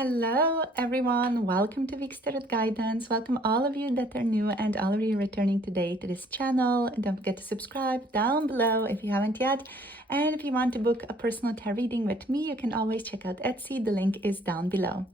Hello everyone, welcome to Week's Tarot Guidance. Welcome all of you that are new and all of you returning today to this channel. Don't forget to subscribe down below if you haven't yet. And if you want to book a personal tarot reading with me, you can always check out Etsy. The link is down below.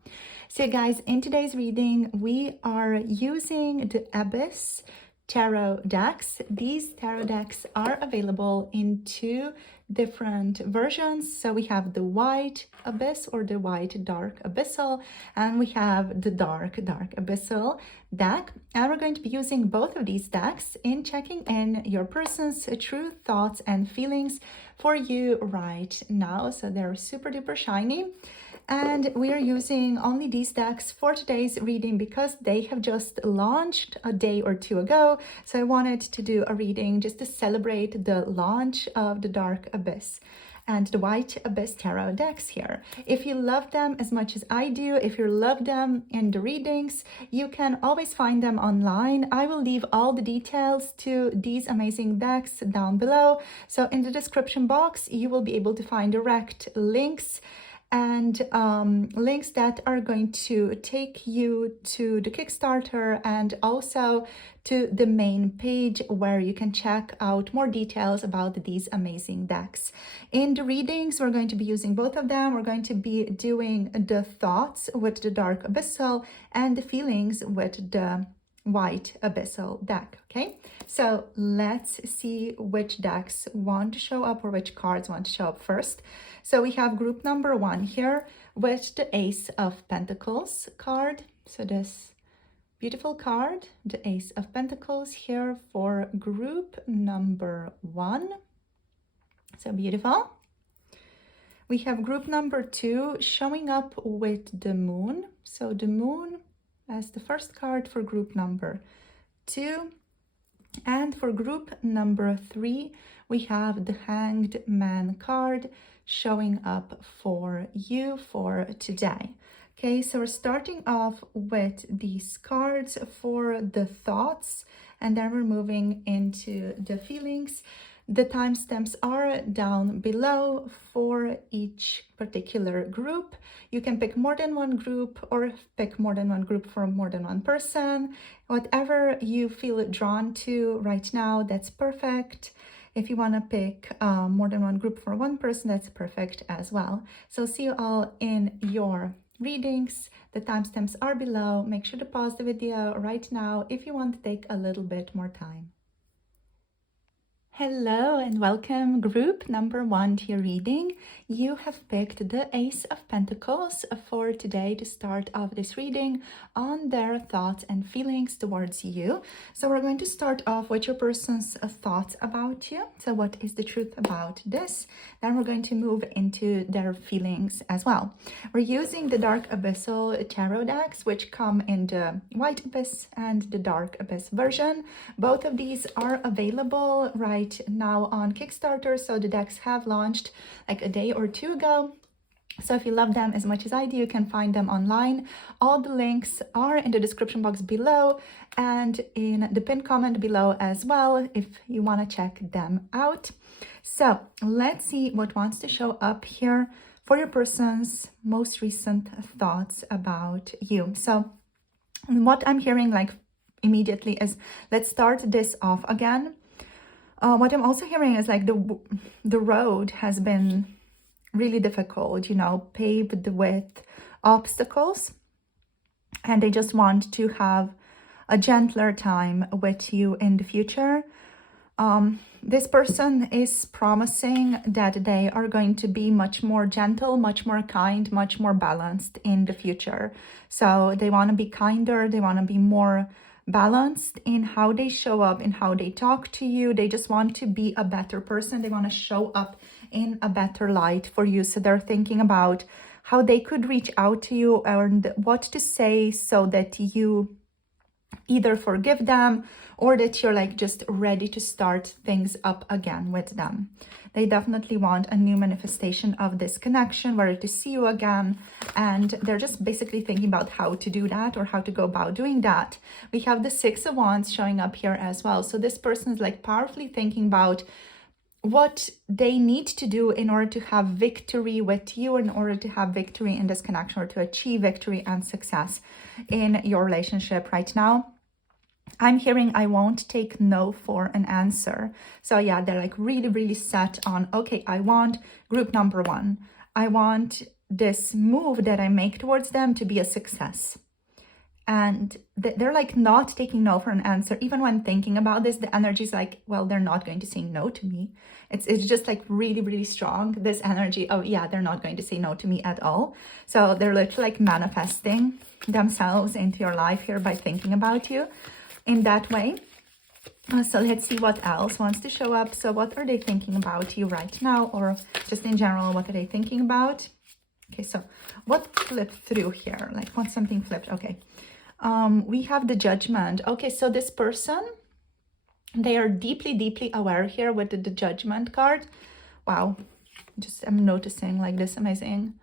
So guys, in today's reading, we are using the Abyss tarot decks. These tarot decks are available in two different versions. So we have the white abyss or the white dark abyssal, and we have the dark abyssal deck. And we're going to be using both of these decks in checking in your person's true thoughts and feelings for you right now. So they're super duper shiny. And we are using only these decks for today's reading because they have just launched a day or two ago. So I wanted to do a reading just to celebrate the launch of the Dark Abyss and the White Abyss Tarot decks here. If you love them as much as I do, if you love them in the readings, you can always find them online. I will leave all the details to these amazing decks down below. So in the description box, you will be able to find direct links and links that are going to take you to the Kickstarter and also to the main page where you can check out more details about these amazing decks. In the readings, we're going to be using both of them. We're going to be doing the thoughts with the Dark Abyssal and the feelings with the White Abyssal deck. Okay, so let's see which decks want to show up or which cards want to show up first. So we have group number one here with the Ace of Pentacles card. So this beautiful card, the Ace of Pentacles here for group number one. So beautiful. We have group number two showing up with the Moon. So the Moon as the first card for group number two. And for group number three, we have the Hanged Man card showing up for you for today. Okay, so we're starting off with these cards for the thoughts, and then we're moving into the feelings. The timestamps are down below for each particular group. You can pick more than one group or pick more than one group for more than one person. Whatever you feel drawn to right now, that's perfect. If you want to pick more than one group for one person, that's perfect as well. So see you all in your readings. The timestamps are below. Make sure to pause the video right now if you want to take a little bit more time. Hello and welcome group number one to your reading. You have picked the Ace of Pentacles for today to start off this reading on their thoughts and feelings towards you. So we're going to start off with your person's thoughts about you. So what is the truth about this? Then we're going to move into their feelings as well. We're using the Dark Abyssal tarot decks, which come in the White Abyss and the Dark Abyss version. Both of these are available right now on Kickstarter, so the decks have launched like a day or two ago. So if you love them as much as I do, you can find them online. All the links are in the description box below and in the pinned comment below as well if you want to check them out. So let's see what wants to show up here for your person's most recent thoughts about you. So what I'm hearing like immediately is, let's start this off again. What I'm also hearing is like the road has been really difficult, you know, paved with obstacles, and they just want to have a gentler time with you in the future. This person is promising that they are going to be much more gentle, much more kind, much more balanced in the future. So they want to be kinder, they want to be more balanced in how they show up, in how they talk to you. They just want to be a better person. They want to show up in a better light for you. So they're thinking about how they could reach out to you and what to say so that you either forgive them or that you're like just ready to start things up again with them. They definitely want a new manifestation of this connection, ready to see you again, and they're just basically thinking about how to do that or how to go about doing that. We have the Six of Wands showing up here as well. So this person is like powerfully thinking about what they need to do in order to have victory with you, in order to have victory in this connection, or to achieve victory and success in your relationship right now. I'm hearing I won't take no for an answer. So yeah, they're like really, really set on, okay, I want group number one. I want this move that I make towards them to be a success. And they're like not taking no for an answer. Even when thinking about this, the energy is like, well, they're not going to say no to me. It's just like really, really strong, this energy of, yeah, they're not going to say no to me at all. So they're literally like manifesting themselves into your life here by thinking about you in that way. So let's see what else wants to show up. So what are they thinking about you right now, or just in general, what are they thinking about? Okay, so what flipped through here? Like, what something flipped? Okay. We have the Judgment. Okay, so this person, they are deeply, deeply aware here with the Judgment card. Wow. Just I'm noticing like this amazing,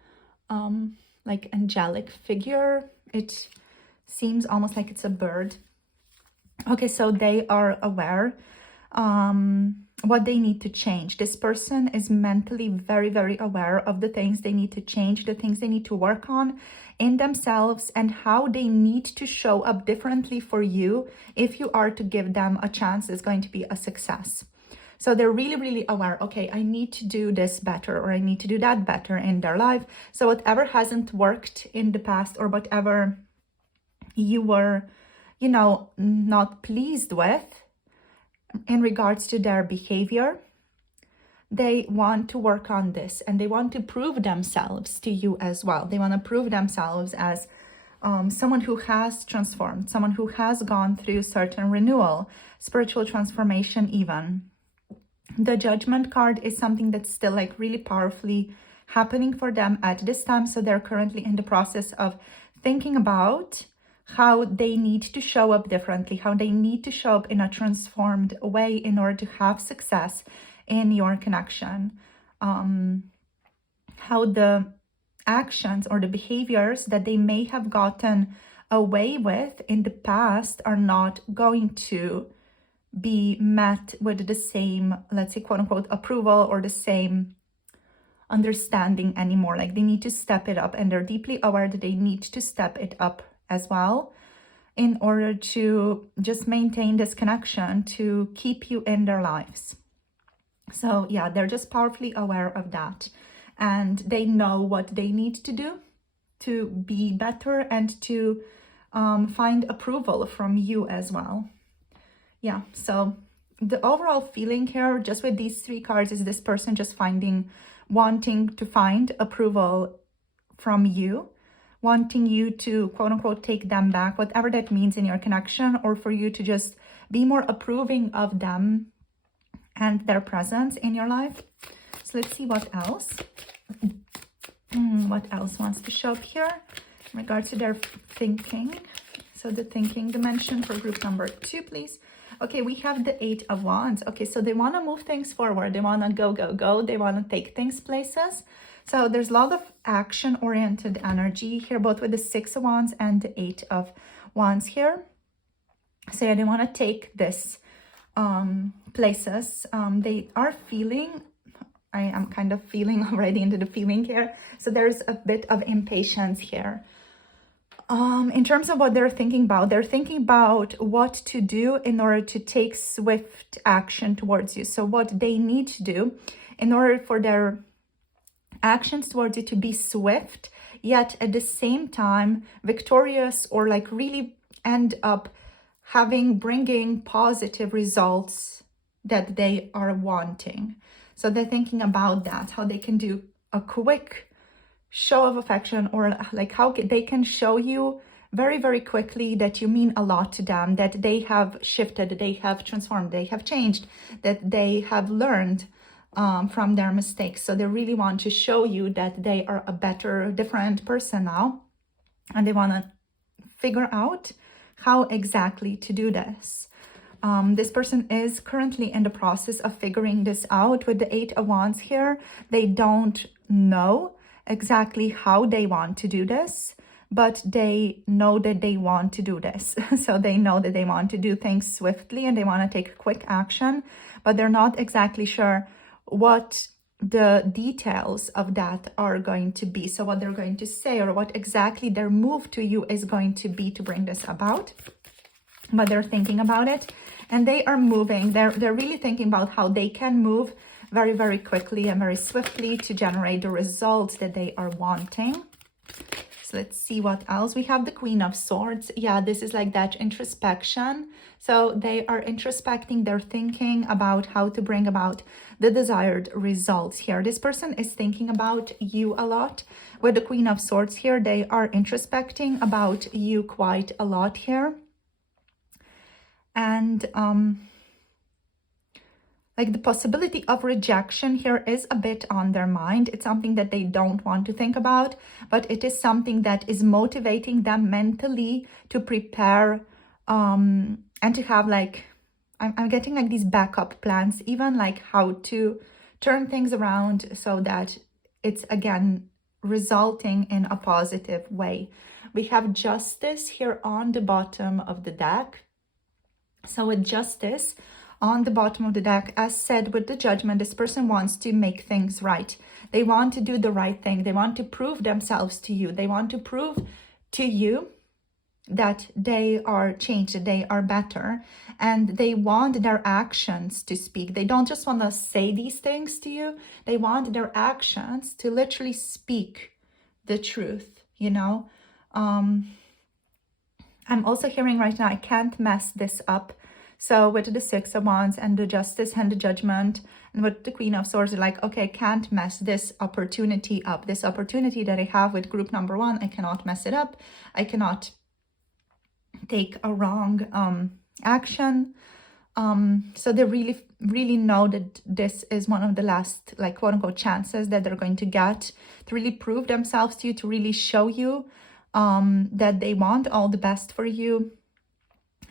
like angelic figure. It seems almost like it's a bird. Okay, so they are aware what they need to change. This person is mentally very, very aware of the things they need to change, the things they need to work on in themselves, and how they need to show up differently for you if you are to give them a chance that's going to be a success. So they're really, really aware, okay, I need to do this better, or I need to do that better in their life. So whatever hasn't worked in the past, or whatever you were, you know, not pleased with in regards to their behavior, they want to work on this, and they want to prove themselves to you as well. They want to prove themselves as someone who has transformed, someone who has gone through certain renewal, spiritual transformation even. The Judgment card is something that's still like really powerfully happening for them at this time. So they're currently in the process of thinking about how they need to show up differently, how they need to show up in a transformed way in order to have success in your connection. How the actions or the behaviors that they may have gotten away with in the past are not going to be met with the same, let's say, quote unquote, approval or the same understanding anymore. Like they need to step it up, and they're deeply aware that they need to step it up as well in order to just maintain this connection, to keep you in their lives. So yeah, they're just powerfully aware of that, and they know what they need to do to be better and to find approval from you as well. Yeah, so the overall feeling here just with these three cards is this person just wanting to find approval from you, wanting you to quote unquote take them back, whatever that means in your connection, or for you to just be more approving of them and their presence in your life. So let's see what else. What else wants to show up here in regards to their thinking. So the thinking dimension for group number 2, please. Okay, we have the 8 of Wands. Okay, so they want to move things forward. They want to go. They want to take things places. So there's a lot of action-oriented energy here, both with the 6 of Wands and the 8 of Wands here. So yeah, they want to take this places. They are feeling, I am kind of feeling already into the feeling here. So there's a bit of impatience here. In terms of what they're thinking about what to do in order to take swift action towards you. So what they need to do in order for their actions towards you to be swift, yet at the same time victorious, or like really end up bringing positive results that they are wanting. So they're thinking about that, how they can do a quick show of affection, or like how they can show you very, very quickly that you mean a lot to them, that they have shifted, they have transformed, they have changed, that they have learned from their mistakes. So they really want to show you that they are a better, different person now, and they want to figure out how exactly to do this. This person is currently in the process of figuring this out. With the 8 of Wands here, they don't know exactly how they want to do this, but they know that they want to do this. So they know that they want to do things swiftly and they want to take quick action, but they're not exactly sure what the details of that are going to be. So what they're going to say, or what exactly their move to you is going to be to bring this about. But they're thinking about it, and they are moving. They're really thinking about how they can move very, very quickly and very swiftly to generate the results that they are wanting. So let's see what else. We have the Queen of Swords. Yeah, this is like that introspection. So they are introspecting, they're thinking about how to bring about the desired results here. This person is thinking about you a lot. With the Queen of Swords here, they are introspecting about you quite a lot here. And like the possibility of rejection here is a bit on their mind. It's something that they don't want to think about, but it is something that is motivating them mentally to prepare and to have like, I'm getting like these backup plans, even like how to turn things around so that it's again resulting in a positive way. We have Justice here on the bottom of the deck. So with Justice on the bottom of the deck, as said with the Judgment, this person wants to make things right. They want to do the right thing. They want to prove themselves to you. They want to prove to you that they are changed, that they are better, and they want their actions to speak. They don't just want to say these things to you. They want their actions to literally speak the truth, you know. I'm also hearing right now, I can't mess this up. So with the Six of Wands and the Justice and the Judgment, and with the Queen of Swords, like, okay, I can't mess this opportunity up. This opportunity that I have with group number one, I cannot mess it up. I cannot take a wrong action. So they really know that this is one of the last, like, quote unquote, chances that they're going to get to really prove themselves to you, to really show you that they want all the best for you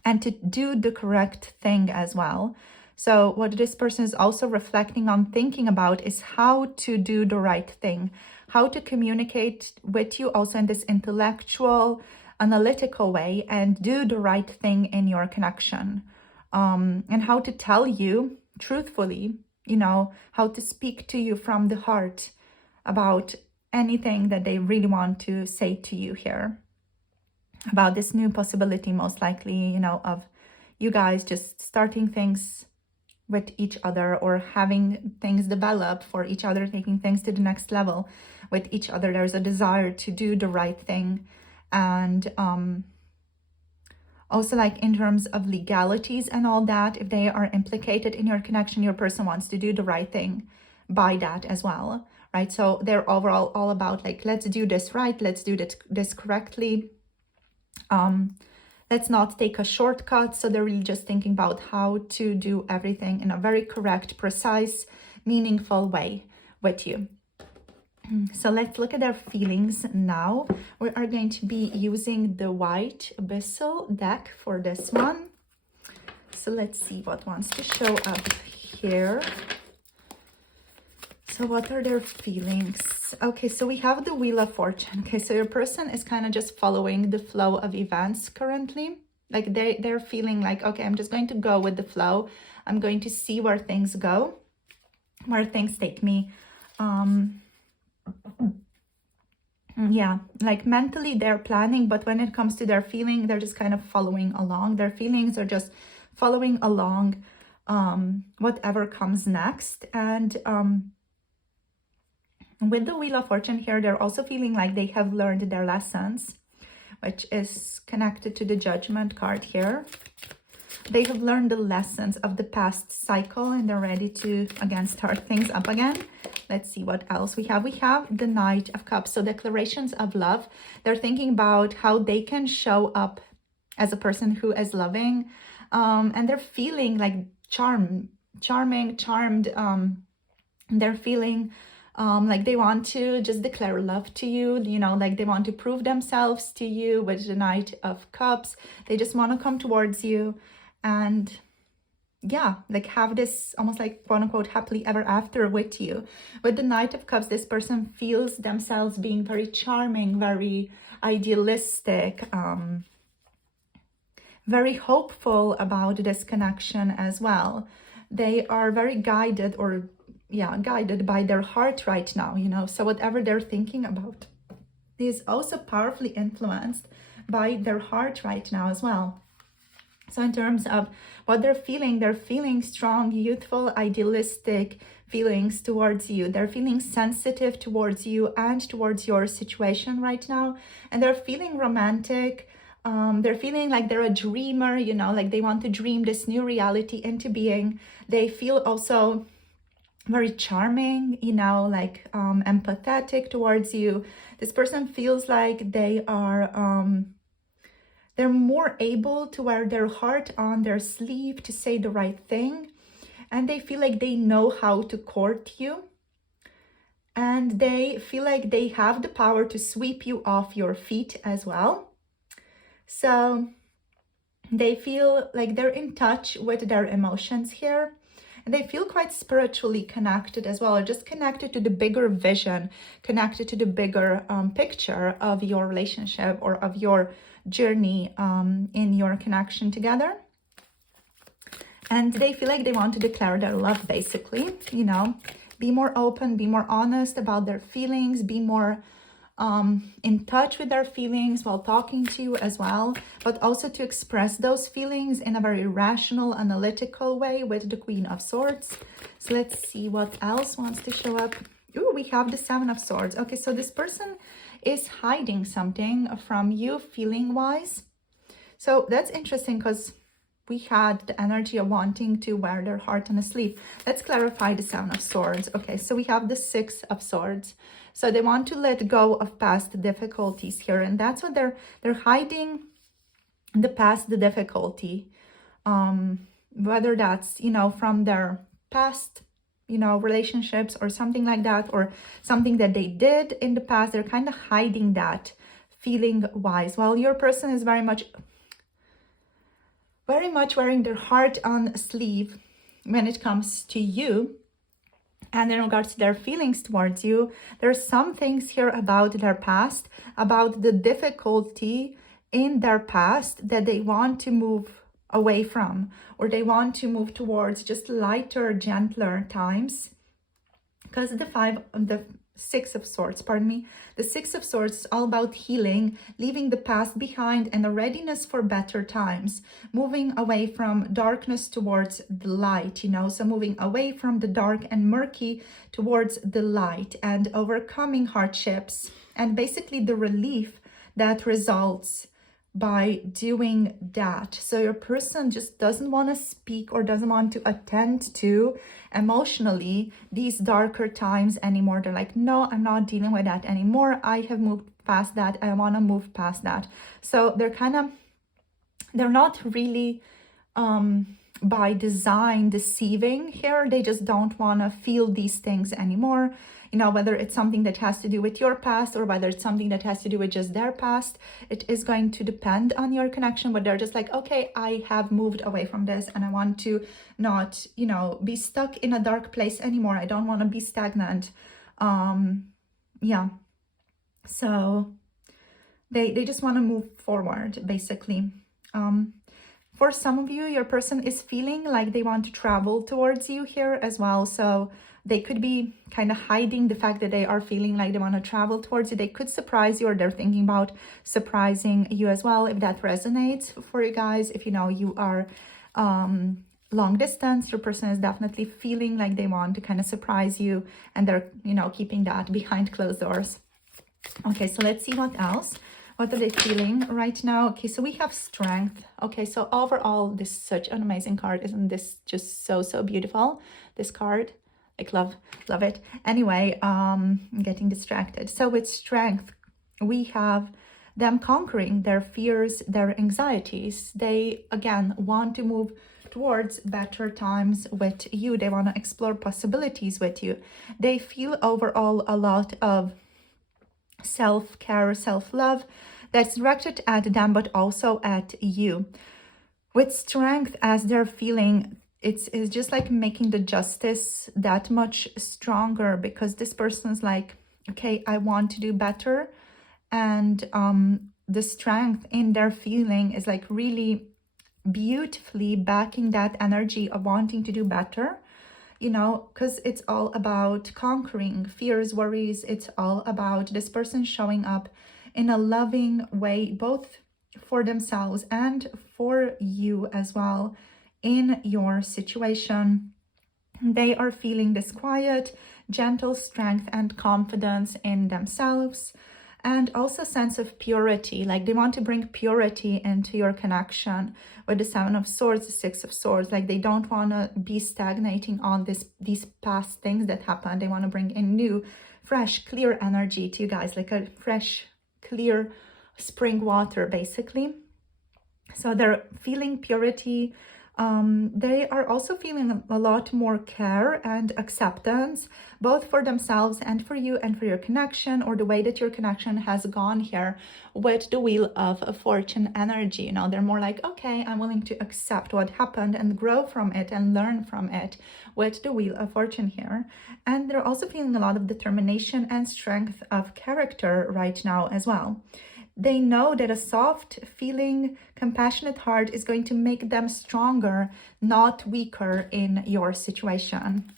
and to do the correct thing as well. So what this person is also reflecting on, thinking about, is how to do the right thing, how to communicate with you also in this intellectual, analytical way and do the right thing in your connection, and how to tell you truthfully, you know, how to speak to you from the heart about anything that they really want to say to you here about this new possibility, most likely, you know, of you guys just starting things with each other or having things develop for each other, taking things to the next level with each other. There's a desire to do the right thing. And also, like, in terms of legalities and all that, if they are implicated in your connection, your person wants to do the right thing by that as well, right? So they're overall all about, like, let's do this right, let's do this correctly. Let's not take a shortcut. So they're really just thinking about how to do everything in a very correct, precise, meaningful way with you. So let's look at their feelings now. We are going to be using the White Abyssal deck for this one. So let's see what wants to show up here. So what are their feelings? Okay, so we have the Wheel of Fortune. Okay, so your person is kind of just following the flow of events currently. Like they're feeling like, okay, I'm just going to go with the flow. I'm going to see where things go, where things take me. Yeah, like mentally they're planning, but when it comes to their feeling, they're just kind of following along. Their feelings are just following along whatever comes next. And with the Wheel of Fortune here, they're also feeling like they have learned their lessons, which is connected to the Judgment card here. They have learned the lessons of the past cycle and they're ready to, again, start things up again. Let's see what else we have. We have the Knight of Cups, so declarations of love. They're thinking about how they can show up as a person who is loving, and they're feeling like charmed. They're feeling like they want to just declare love to you, you know, like they want to prove themselves to you with the Knight of Cups. They just want to come towards you and, yeah, like have this almost like quote unquote happily ever after with you. With the Knight of Cups, this person feels themselves being very charming, very idealistic, very hopeful about this connection as well. They are very guided, or yeah, guided by their heart right now, you know. So whatever they're thinking about is also powerfully influenced by their heart right now as well. So in terms of what they're feeling strong, youthful, idealistic feelings towards you. They're feeling sensitive towards you and towards your situation right now. And they're feeling romantic. They're feeling like they're a dreamer, you know, like they want to dream this new reality into being. They feel also very charming, you know, like empathetic towards you. This person feels like they are they're more able to wear their heart on their sleeve to say the right thing, and they feel like they know how to court you, and they feel like they have the power to sweep you off your feet as well. So they feel like they're in touch with their emotions here. And they feel quite spiritually connected as well, or just connected to the bigger vision, connected to the bigger picture of your relationship or of your journey in your connection together. And they feel like they want to declare their love, basically, you know, be more open, be more honest about their feelings, be more in touch with their feelings while talking to you as well, but also to express those feelings in a very rational, analytical way with the Queen of Swords. So let's see what else wants to show up. Ooh, we have the Seven of Swords. Okay, so this person is hiding something from you feeling-wise. So that's interesting because we had the energy of wanting to wear their heart on a sleeve. Let's clarify the Seven of Swords. Okay, so we have the Six of Swords. So they want to let go of past difficulties here, and that's what they're hiding, the past, the difficulty. Whether that's, you know, from their past, you know, relationships or something like that, or something that they did in the past. They're kind of hiding that feeling wise, while your person is very much wearing their heart on a sleeve when it comes to you. And in regards to their feelings towards you, there's some things here about their past, about the difficulty in their past that they want to move away from, or they want to move towards just lighter, gentler times. Because the Six of Swords, pardon me, the Six of Swords is all about healing, leaving the past behind, and a readiness for better times, moving away from darkness towards the light, you know, so moving away from the dark and murky towards the light, and overcoming hardships, and basically the relief that results by doing that. So your person just doesn't want to speak or doesn't want to attend to emotionally these darker times anymore. They're like, no, I'm not dealing with that anymore. I have moved past that. I want to move past that. So they're not really by design deceiving here. They just don't want to feel these things anymore. You know, whether it's something that has to do with your past or whether it's something that has to do with just their past, it is going to depend on your connection. But they're just like, okay, I have moved away from this and I want to not, you know, be stuck in a dark place anymore. I don't want to be stagnant. Yeah. So they just want to move forward, basically. For some of you, your person is feeling like they want to travel towards you here as well. So they could be kind of hiding the fact that they are feeling like they want to travel towards you. They could surprise you, or they're thinking about surprising you as well, if that resonates for you guys. If you know you are long distance, your person is definitely feeling like they want to kind of surprise you, and they're, you know, keeping that behind closed doors. Okay, so let's see what else. What are they feeling right now? Okay, so we have Strength. Okay, so overall, this is such an amazing card. Isn't this just so beautiful? This card, like love it. Anyway, I'm getting distracted. So with Strength, we have them conquering their fears, their anxieties. They, again, want to move towards better times with you. They want to explore possibilities with you. They feel overall a lot of self-care, self-love that's directed at them, but also at you. With Strength, as they're feeling, it's just like making the justice that much stronger, because this person's like, okay, I want to do better. And the strength in their feeling is like really beautifully backing that energy of wanting to do better. you know, because it's all about conquering fears, worries. It's all about this person showing up in a loving way, both for themselves and for you as well in your situation. They are feeling this quiet, gentle strength and confidence in themselves, and also sense of purity. Like they want to bring purity into your connection with the Seven of Swords, the Six of Swords. Like they don't want to be stagnating on these past things that happened. They want to bring in new, fresh, clear energy to you guys, like a fresh, clear spring water, basically. So they're feeling purity. They are also feeling a lot more care and acceptance, both for themselves and for you and for your connection, or the way that your connection has gone here with the Wheel of Fortune energy. You know, they're more like, okay, I'm willing to accept what happened and grow from it and learn from it with the Wheel of Fortune here. And they're also feeling a lot of determination and strength of character right now as well. They know that a soft, feeling, compassionate heart is going to make them stronger, not weaker in your situation.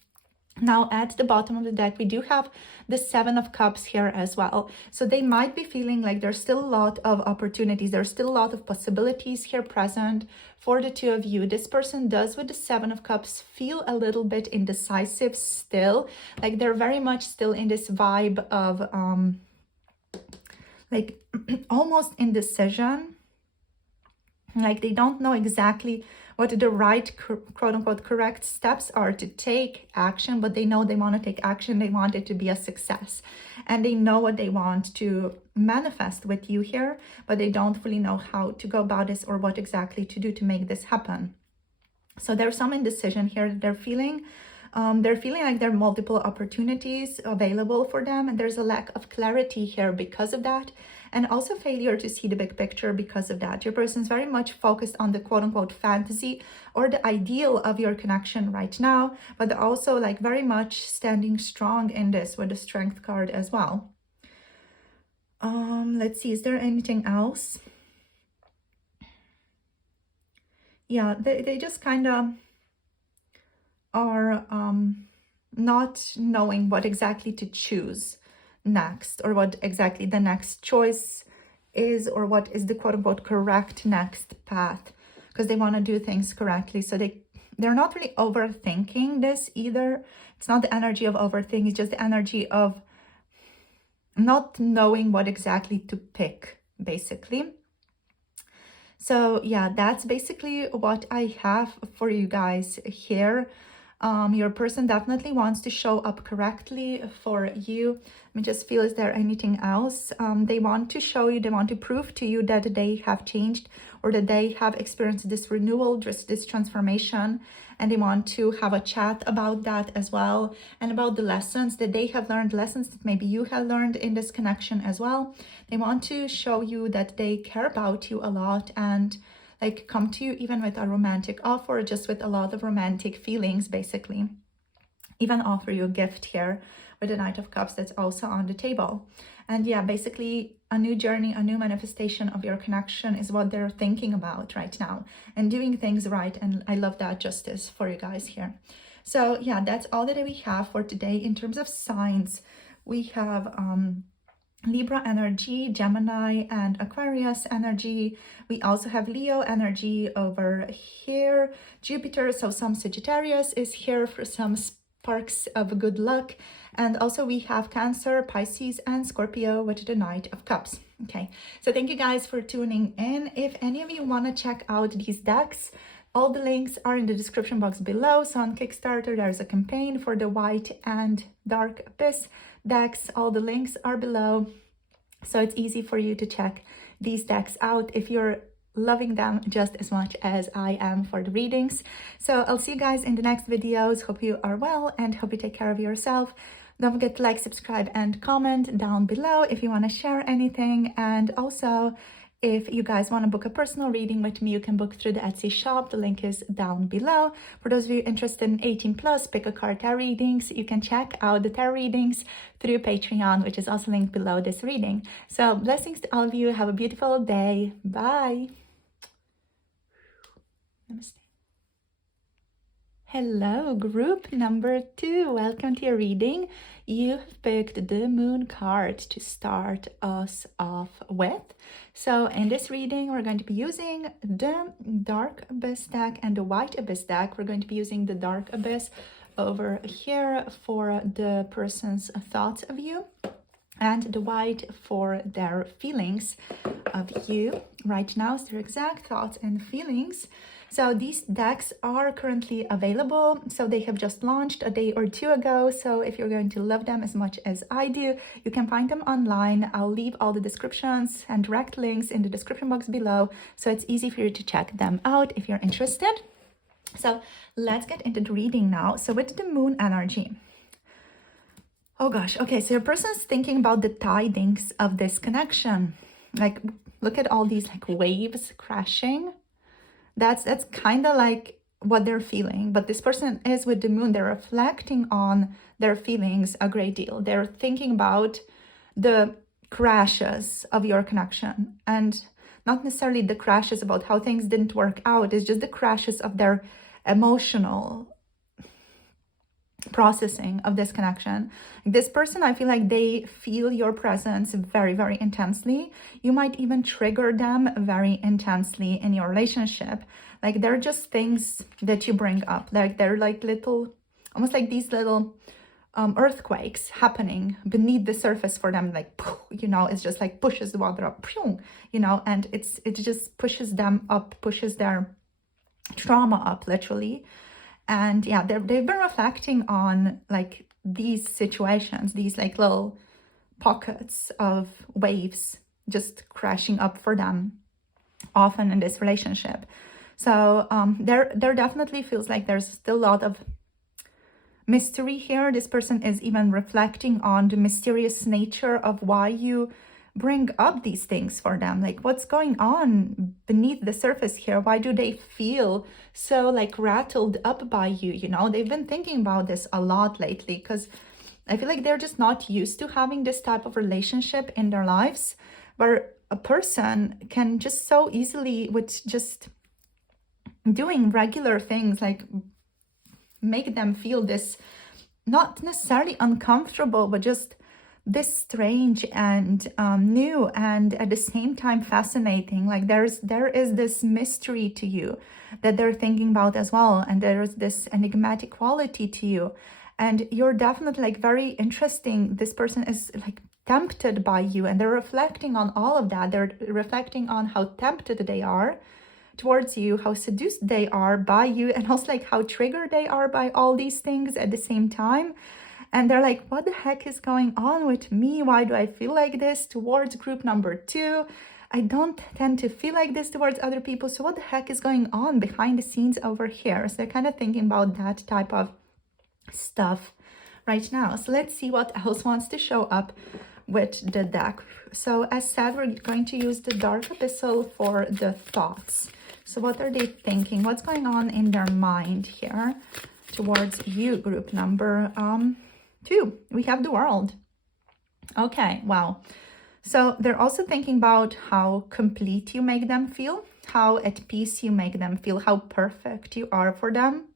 Now, at the bottom of the deck, we do have the Seven of Cups here as well. So they might be feeling like there's still a lot of opportunities. There's still a lot of possibilities here present for the two of you. This person does, with the Seven of Cups, feel a little bit indecisive still. Like they're very much still in this vibe of like almost indecision. Like they don't know exactly what the right quote-unquote correct steps are to take action, but they know they want to take action. They want it to be a success, and they know what they want to manifest with you here, but they don't fully know how to go about this or what exactly to do to make this happen. So there's some indecision here that they're feeling. They're feeling like there are multiple opportunities available for them, and there's a lack of clarity here because of that, and also failure to see the big picture because of that. Your person's very much focused on the quote-unquote fantasy or the ideal of your connection right now, but they're also like very much standing strong in this with the Strength card as well. Let's see, is there anything else? Yeah, they just kind of are not knowing what exactly to choose next, or what exactly the next choice is, or what is the quote-unquote correct next path, because they want to do things correctly. So they're not really overthinking this either. It's not the energy of overthinking, it's just the energy of not knowing what exactly to pick, basically. So yeah, that's basically what I have for you guys here. Your person definitely wants to show up correctly for you. Let me just feel, is there anything else? They want to show you, they want to prove to you that they have changed, or that they have experienced this renewal, just this transformation, and they want to have a chat about that as well, and about the lessons that they have learned, lessons that maybe you have learned in this connection as well. They want to show you that they care about you a lot, and like come to you even with a romantic offer, just with a lot of romantic feelings, basically. Even offer you a gift here with the Knight of Cups that's also on the table. And yeah, basically a new journey, a new manifestation of your connection is what they're thinking about right now, and doing things right. And I love that justice for you guys here. So yeah, that's all that we have for today. In terms of signs, we have Libra energy, Gemini and Aquarius energy. We also have Leo energy over here, Jupiter, so some Sagittarius is here for some sparks of good luck. And also we have Cancer, Pisces and Scorpio with the Knight of Cups. Okay, so thank you guys for tuning in. If any of you want to check out these decks, all the links are in the description box below. So on Kickstarter, there's a campaign for the White and Dark Abyss decks. All the links are below, so it's easy for you to check these decks out if you're loving them just as much as I am for the readings. So I'll see you guys in the next videos. Hope you are well and hope you take care of yourself. Don't forget to like, subscribe and comment down below if you want to share anything. And also, if you guys want to book a personal reading with me, you can book through the Etsy shop. The link is down below. For those of you interested in 18+, pick a card tarot readings, you can check out the tarot readings through Patreon, which is also linked below this reading. So blessings to all of you. Have a beautiful day. Bye. Namaste. Hello, group number 2. Welcome to your reading. You have picked the Moon card to start us off with. So in this reading, we're going to be using the Dark Abyss deck and the White Abyss deck. We're going to be using the Dark Abyss over here for the person's thoughts of you, and the White for their feelings of you right now, so their exact thoughts and feelings. So these decks are currently available. So they have just launched a day or two ago. So if you're going to love them as much as I do, you can find them online. I'll leave all the descriptions and direct links in the description box below, so it's easy for you to check them out if you're interested. So let's get into the reading now. So with the Moon energy, oh gosh, okay, so your person's thinking about the tidings of this connection. Like, look at all these like waves crashing. That's kind of like what they're feeling. But this person is with the Moon. They're reflecting on their feelings a great deal. They're thinking about the crashes of your connection, and not necessarily the crashes about how things didn't work out. It's just the crashes of their emotional processing of this connection. This person, I feel like they feel your presence very, very intensely. You might even trigger them very intensely in your relationship. Like, they're just things that you bring up. Like, they're like little, almost like these little earthquakes happening beneath the surface for them. Like, you know, it's just like pushes the water up, you know, and it just pushes them up, pushes their trauma up, literally. And yeah, they've been reflecting on like these situations, these like little pockets of waves just crashing up for them often in this relationship. So there definitely feels like there's still a lot of mystery here. This person is even reflecting on the mysterious nature of why you bring up these things for them. Like, what's going on beneath the surface here? Why do they feel so like rattled up by you? You know, they've been thinking about this a lot lately, because I feel like they're just not used to having this type of relationship in their lives, where a person can just so easily, with just doing regular things, like make them feel this, not necessarily uncomfortable, but just this strange and new, and at the same time fascinating. Like, there is this mystery to you that they're thinking about as well, and there is this enigmatic quality to you, and you're definitely like very interesting. This person is like tempted by you, and they're reflecting on all of that. They're reflecting on how tempted they are towards you, how seduced they are by you, and also like how triggered they are by all these things at the same time. And they're like, what the heck is going on with me? Why do I feel like this towards group number 2? I don't tend to feel like this towards other people. So what the heck is going on behind the scenes over here? So they're kind of thinking about that type of stuff right now. So let's see what else wants to show up with the deck. So as said, we're going to use the Dark Abyssal for the thoughts. So what are they thinking? What's going on in their mind here towards you, group number 2? We have the World. Okay, wow. So they're also thinking about how complete you make them feel, how at peace you make them feel, how perfect you are for them.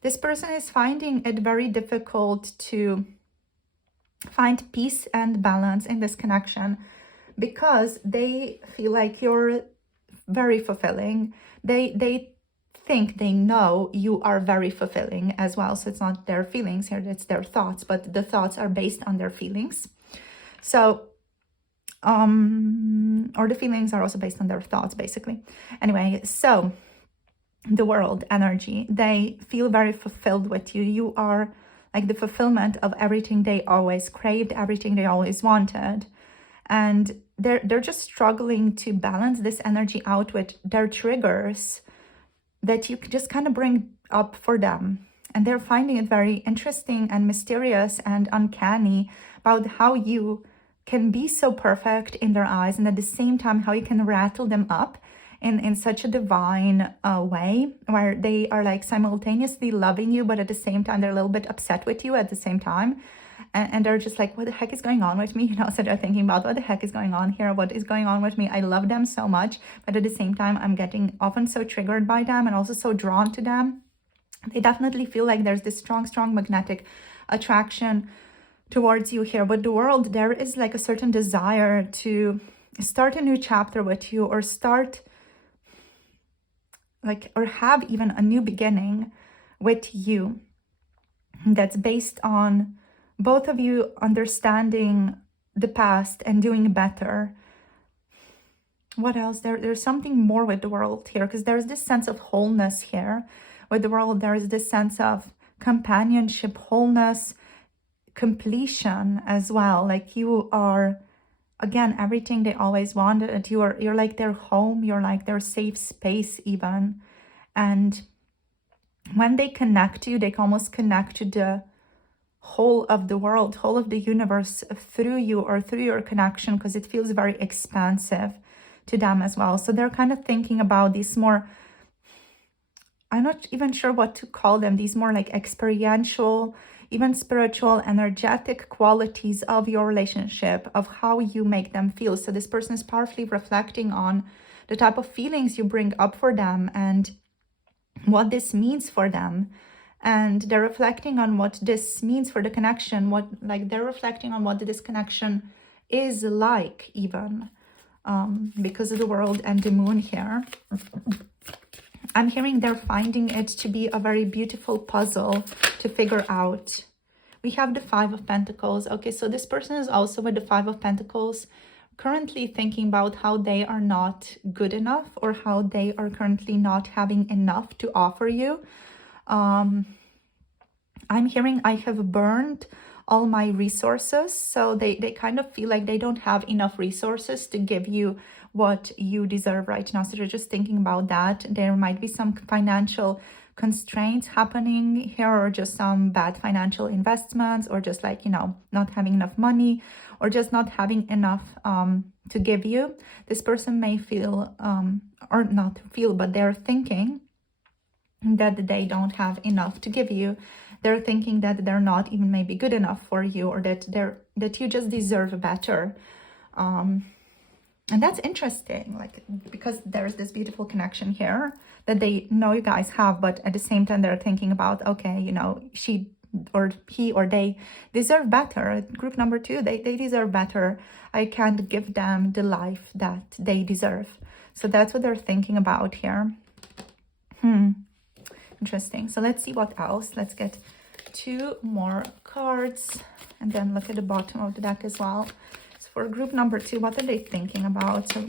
This person is finding it very difficult to find peace and balance in this connection, because they feel like you're very fulfilling. They think they know you are very fulfilling as well. So it's not their feelings here, it's their thoughts, but the thoughts are based on their feelings. So or the feelings are also based on their thoughts, basically. Anyway, so the World energy, they feel very fulfilled with you. You are like the fulfillment of everything they always craved, everything they always wanted. And they're just struggling to balance this energy out with their triggers that you just kind of bring up for them. And they're finding it very interesting and mysterious and uncanny about how you can be so perfect in their eyes, and at the same time how you can rattle them up in such a divine way, where they are like simultaneously loving you, but at the same time they're a little bit upset with you at the same time. and they're just like, what the heck is going on with me? You know, so they're thinking about what the heck is going on here? What is going on with me? I love them so much, but at the same time, I'm getting often so triggered by them and also so drawn to them. They definitely feel like there's this strong magnetic attraction towards you here. But the world, there is like a certain desire to start a new chapter with you, or start like, or have even a new beginning with you, that's based on both of you understanding the past and doing better. What else? There's something more with the world here, because there's this sense of wholeness here. With the world, there is this sense of companionship, wholeness, completion as well. Like you are, again, everything they always wanted. You're like their home, you're like their safe space even. And when they connect to you, they can almost connect to the whole of the world, whole of the universe through you, or through your connection, because it feels very expansive to them as well. So they're kind of thinking about these more, I'm not even sure what to call them, these more like experiential, even spiritual, energetic qualities of your relationship, of how you make them feel. So this person is powerfully reflecting on the type of feelings you bring up for them and what this means for them. And they're reflecting on what this means for the connection, they're reflecting on what this connection is like, even because of the world and the moon here. I'm hearing they're finding it to be a very beautiful puzzle to figure out. We have the Five of Pentacles. Okay, so this person is also with the Five of Pentacles, currently thinking about how they are not good enough, or how they are currently not having enough to offer you. I'm hearing I have burned all my resources. So they kind of feel like they don't have enough resources to give you what you deserve right now. So they're just thinking about that. There might be some financial constraints happening here, or just some bad financial investments, or just like, you know, not having enough money, or just not having enough to give you. This person may feel, or not feel, but they're thinking that they don't have enough to give you. They're thinking that they're not even maybe good enough for you, or that you just deserve better. And that's interesting, like, because there's this beautiful connection here that they know you guys have, but at the same time they're thinking about, okay, you know, she or he or they deserve better. Group number 2, they deserve better. I can't give them the life that they deserve. So that's what they're thinking about here. Interesting. So let's see what else. Let's get 2 more cards and then look at the bottom of the deck as well. So for group number 2, what are they thinking about? So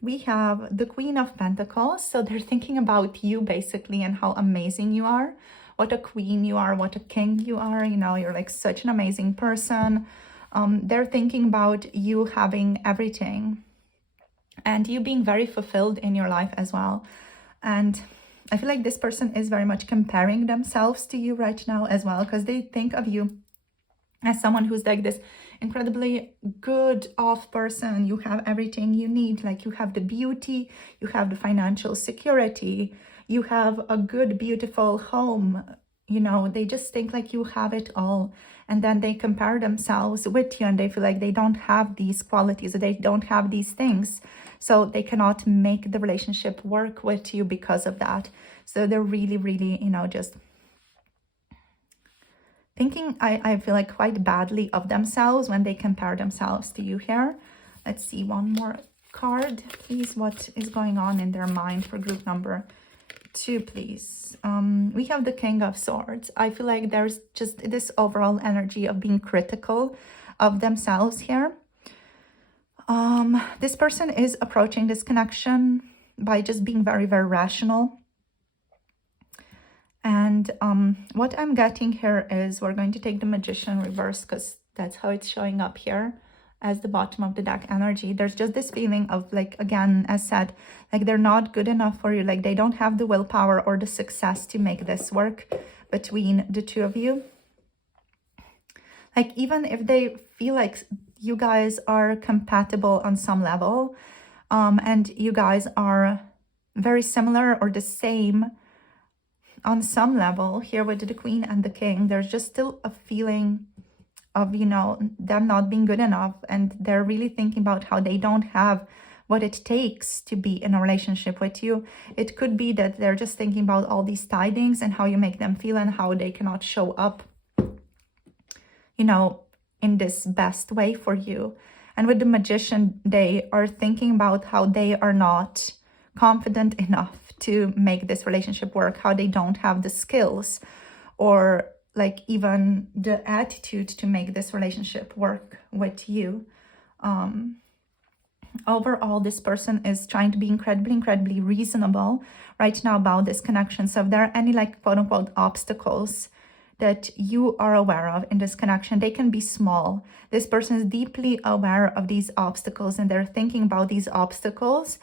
we have the Queen of Pentacles. So they're thinking about you basically, and how amazing you are. What a queen you are, what a king you are. You know, you're like such an amazing person. They're thinking about you having everything and you being very fulfilled in your life as well. And I feel like this person is very much comparing themselves to you right now as well, because they think of you as someone who's like this incredibly good off person. You have everything you need. Like you have the beauty, you have the financial security, you have a good, beautiful home. You know, they just think like you have it all. And then they compare themselves with you and they feel like they don't have these qualities, or they don't have these things. So they cannot make the relationship work with you because of that. So they're really, really, you know, just thinking, I feel like, quite badly of themselves when they compare themselves to you here. Let's see one more card, please. What is going on in their mind for group number 2, please? We have the King of Swords. I feel like there's just this overall energy of being critical of themselves here. This person is approaching this connection by just being very, very rational. And what I'm getting here is we're going to take the Magician reverse, because that's how it's showing up here as the bottom of the deck energy. There's just this feeling of, like, again, as said, like they're not good enough for you. Like they don't have the willpower or the success to make this work between the two of you. Like even if they feel like you guys are compatible on some level, and you guys are very similar or the same on some level here with the Queen and the King, there's just still a feeling of, you know, them not being good enough, and they're really thinking about how they don't have what it takes to be in a relationship with you. It could be that they're just thinking about all these tidings and how you make them feel and how they cannot show up, you know, in this best way for you. And with the Magician, they are thinking about how they are not confident enough to make this relationship work, how they don't have the skills or like even the attitude to make this relationship work with you. Overall, this person is trying to be incredibly reasonable right now about this connection. So if there are any like quote unquote obstacles that you are aware of in this connection, they can be small. This person is deeply aware of these obstacles and they're thinking about these obstacles,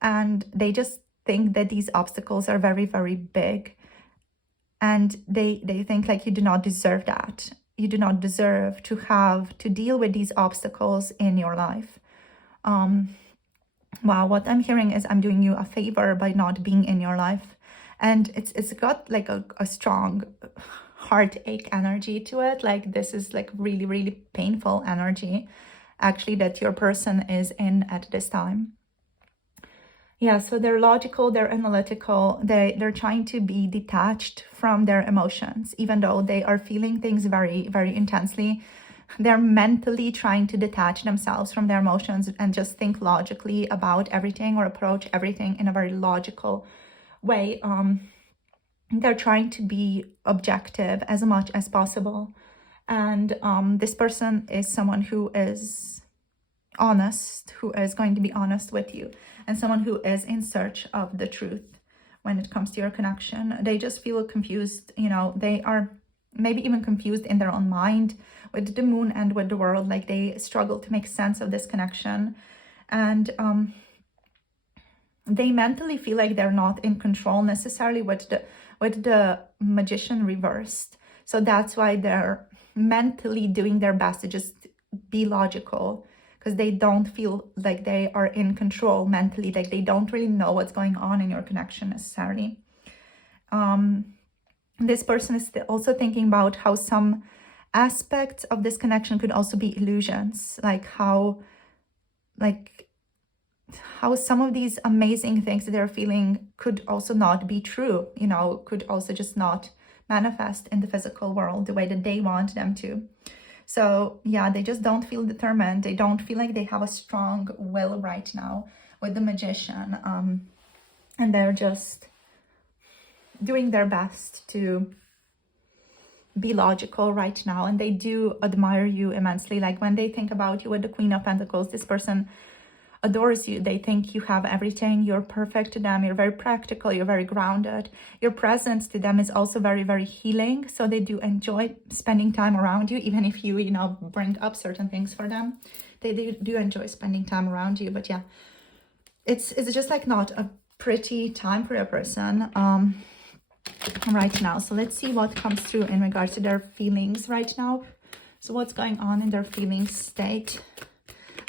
and they just think that these obstacles are very big, and they think like you do not deserve that. You do not deserve to have to deal with these obstacles in your life. Wow, what I'm hearing is I'm doing you a favor by not being in your life. And it's got like a strong heartache energy to it. Like this is like really painful energy actually that your person is in at this time. Yeah, so they're logical, they're analytical, they're trying to be detached from their emotions, even though they are feeling things very intensely. They're mentally trying to detach themselves from their emotions and just think logically about everything or approach everything in a very logical way. They're trying to be objective as much as possible. And this person is someone who is honest, who is going to be honest with you, and someone who is in search of the truth when it comes to your connection. They just feel confused, you know, they are maybe even confused in their own mind with the moon and with the world. Like they struggle to make sense of this connection, and they mentally feel like they're not in control necessarily with the Magician reversed. So that's why they're mentally doing their best to just be logical, because they don't feel like they are in control mentally, like they don't really know what's going on in your connection necessarily. This person is also thinking about how some aspects of this connection could also be illusions, like how some of these amazing things that they're feeling could also not be true, you know, could also just not manifest in the physical world the way that they want them to. So yeah, they just don't feel determined. They don't feel like they have a strong will right now with the Magician. And they're just doing their best to be logical right now. And they do admire you immensely. Like when they think about you with the Queen of Pentacles, this person adores you. They think you have everything. You're perfect to them. You're very practical. You're very grounded. Your presence to them is also very healing. So they do enjoy spending time around you, even if you, you know, bring up certain things for them. They do enjoy spending time around you. But yeah, it's just like not a pretty time for a person right now. So let's see what comes through in regards to their feelings right now. So what's going on in their feelings state?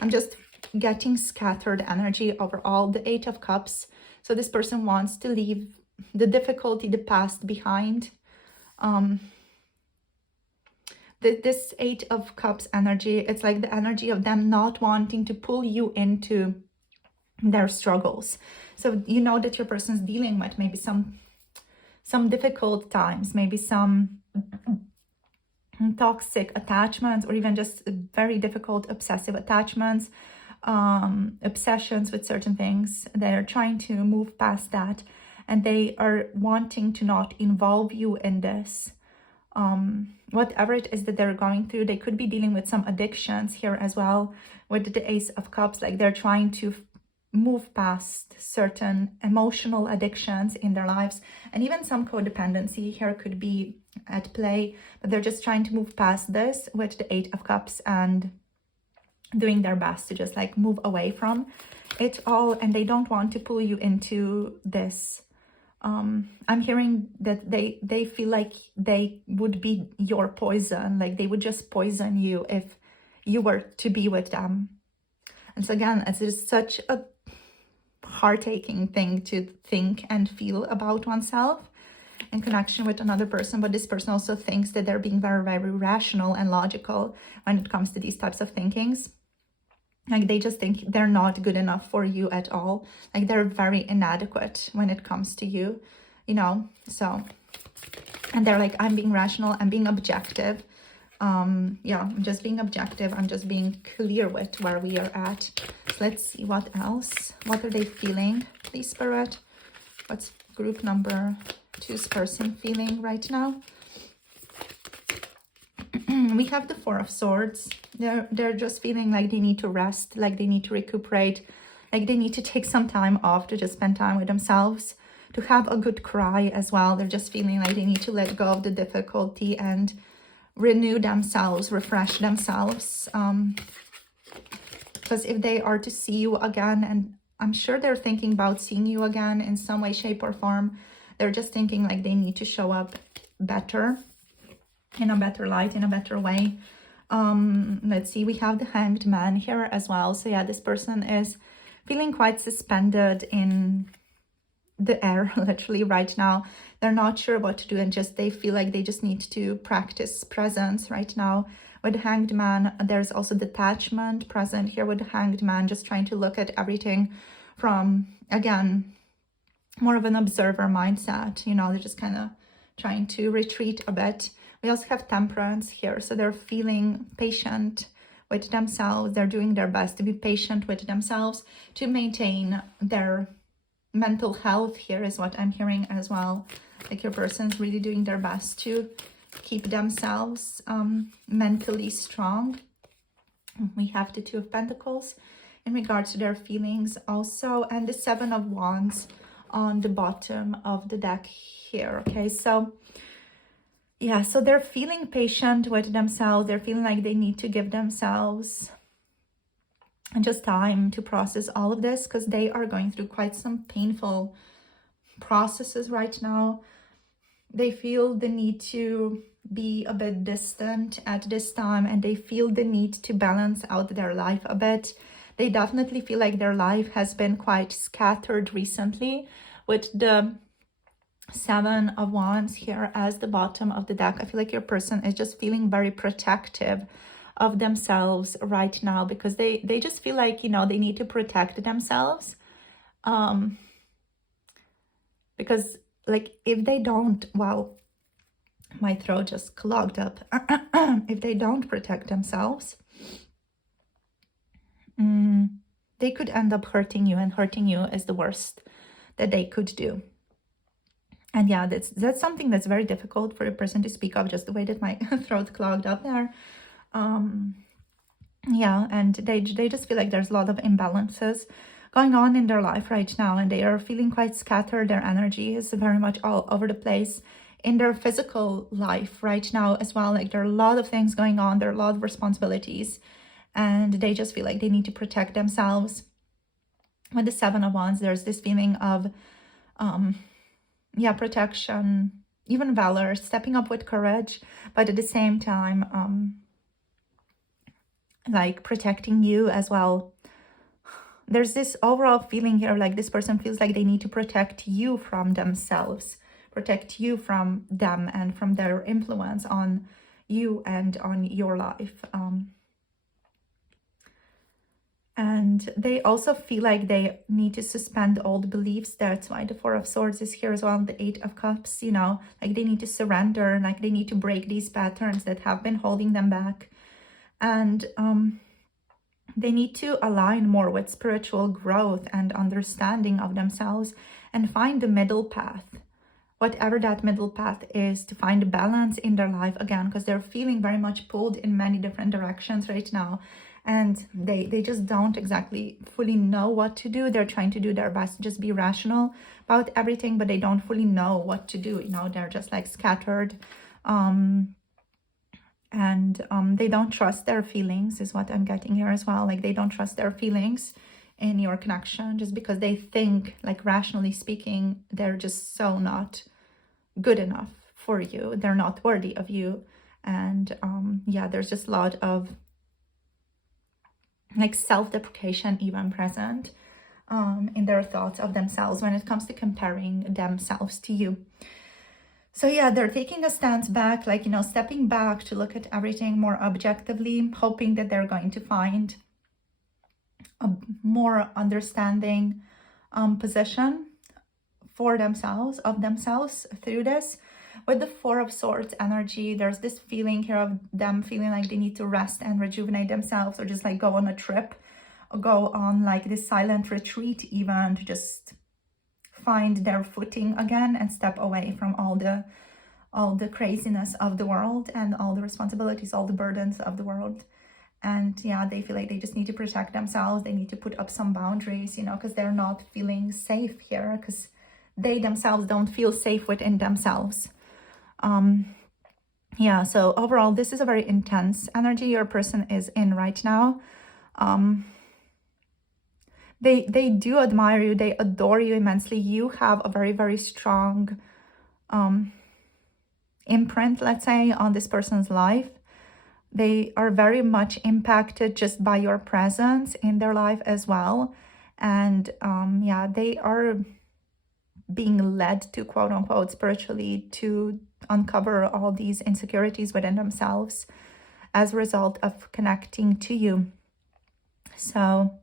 I'm just getting scattered energy overall. The Eight of Cups. So this person wants to leave the difficulty, the past behind. This Eight of Cups energy, it's like the energy of them not wanting to pull you into their struggles. So you know that your person's dealing with maybe some difficult times, maybe some toxic attachments, or even just very difficult obsessive attachments, obsessions with certain things. They're trying to move past that, and they are wanting to not involve you in this. Whatever it is that they're going through, they could be dealing with some addictions here as well with the Ace of Cups. Like they're trying to move past certain emotional addictions in their lives, and even some codependency here could be at play, but they're just trying to move past this with the Eight of Cups and doing their best to just like move away from it all, and they don't want to pull you into this. I'm hearing that they feel like they would be your poison, like they would just poison you if you were to be with them. And so again, it's just such a heart-aching thing to think and feel about oneself. in connection with another person, but this person also thinks that they're being very, very rational and logical when it comes to these types of thinkings. Like they just think they're not good enough for you at all. Like they're very inadequate when it comes to you, you know. So, and they're like, I'm being rational, I'm being objective. Yeah, I'm just being objective. I'm just being clear with where we are at. So let's see what else. What are they feeling, please, Spirit? What's group number 2's person feeling right now? We have the Four of Swords. They're just feeling like they need to rest, like they need to recuperate, like they need to take some time off to just spend time with themselves, to have a good cry as well. They're just feeling like they need to let go of the difficulty and renew themselves, refresh themselves. Because if they are to see you again, and I'm sure they're thinking about seeing you again in some way, shape, or form, they're just thinking like they need to show up better, in a better light, in a better way. Let's see, we have the Hanged Man here as well. So yeah, this person is feeling quite suspended in the air literally right now. They're not sure what to do, and just they feel like they just need to practice presence right now. With the Hanged Man, there's also detachment present here with the Hanged Man, just trying to look at everything from, again, more of an observer mindset. You know, they're just kind of trying to retreat a bit. We also have Temperance here, so they're feeling patient with themselves. They're doing their best to be patient with themselves, to maintain their mental health here is what I'm hearing as well. Like your person's really doing their best to keep themselves mentally strong. We have the Two of Pentacles in regards to their feelings also, and the Seven of Wands on the bottom of the deck here. Okay, so yeah, so they're feeling patient with themselves. They're feeling like they need to give themselves just time to process all of this, because they are going through quite some painful processes right now. They feel the need to be a bit distant at this time, and they feel the need to balance out their life a bit. They definitely feel like their life has been quite scattered recently, with the Seven of Wands here as the bottom of the deck. I feel like your person is just feeling very protective of themselves right now, because they just feel like, you know, they need to protect themselves. Because like if they don't, wow, my throat just clogged up. If they don't protect themselves, they could end up hurting you, and hurting you is the worst that they could do. And yeah, that's something that's very difficult for a person to speak of, just the way that my throat clogged up there. Yeah, and they just feel like there's a lot of imbalances going on in their life right now, and they are feeling quite scattered. Their energy is very much all over the place in their physical life right now as well. Like there are a lot of things going on, there are a lot of responsibilities, and they just feel like they need to protect themselves. With the Seven of Wands, there's this feeling of yeah, protection, even valor, stepping up with courage, but at the same time like protecting you as well. There's this overall feeling here like this person feels like they need to protect you from themselves, protect you from them and from their influence on you and on your life. And they also feel like they need to suspend old beliefs. That's why the Four of Swords is here as well, the Eight of Cups, you know, like they need to surrender, like they need to break these patterns that have been holding them back. And they need to align more with spiritual growth and understanding of themselves, and find the middle path, whatever that middle path is, to find a balance in their life again, because they're feeling very much pulled in many different directions right now. And they just don't exactly fully know what to do. They're trying to do their best to just be rational about everything, but they don't fully know what to do. You know, they're just like scattered. They don't trust their feelings is what I'm getting here as well. Like they don't trust their feelings in your connection, just because they think, like rationally speaking, they're just so not good enough for you. They're not worthy of you. And yeah, there's just a lot of like self-deprecation even present in their thoughts of themselves when it comes to comparing themselves to you. So yeah, they're taking a stance back, like, you know, stepping back to look at everything more objectively, hoping that they're going to find a more understanding position for themselves, of themselves through this. With the Four of Swords energy, there's this feeling here of them feeling like they need to rest and rejuvenate themselves, or just like go on a trip, or go on like this silent retreat even, to just find their footing again and step away from all the craziness of the world and all the responsibilities, all the burdens of the world. And yeah, they feel like they just need to protect themselves. They need to put up some boundaries, you know, because they're not feeling safe here, because they themselves don't feel safe within themselves. Yeah, so overall, this is a very intense energy your person is in right now. They do admire you. They adore you immensely. You have a very, very strong imprint, let's say, on this person's life. They are very much impacted just by your presence in their life as well. And yeah, they are being led to, quote unquote, spiritually, to uncover all these insecurities within themselves as a result of connecting to you. So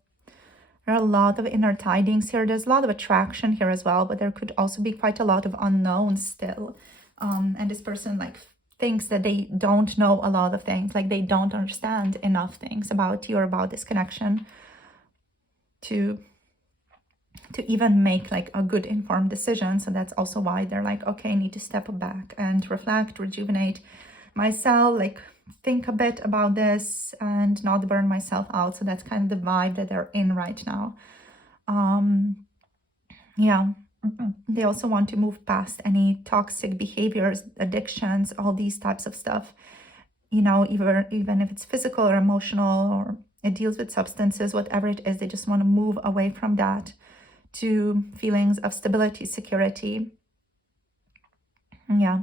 there are a lot of inner tidings here. There's a lot of attraction here as well, but there could also be quite a lot of unknowns still. And this person like thinks that they don't know a lot of things, like they don't understand enough things about you or about this connection to even make like a good informed decision. So that's also why they're like, okay, I need to step back and reflect, rejuvenate myself, like think a bit about this and not burn myself out. So that's kind of the vibe that they're in right now. Yeah, they also want to move past any toxic behaviors, addictions, all these types of stuff, you know, even if it's physical or emotional, or it deals with substances, whatever it is, they just want to move away from that to feelings of stability, security. Yeah.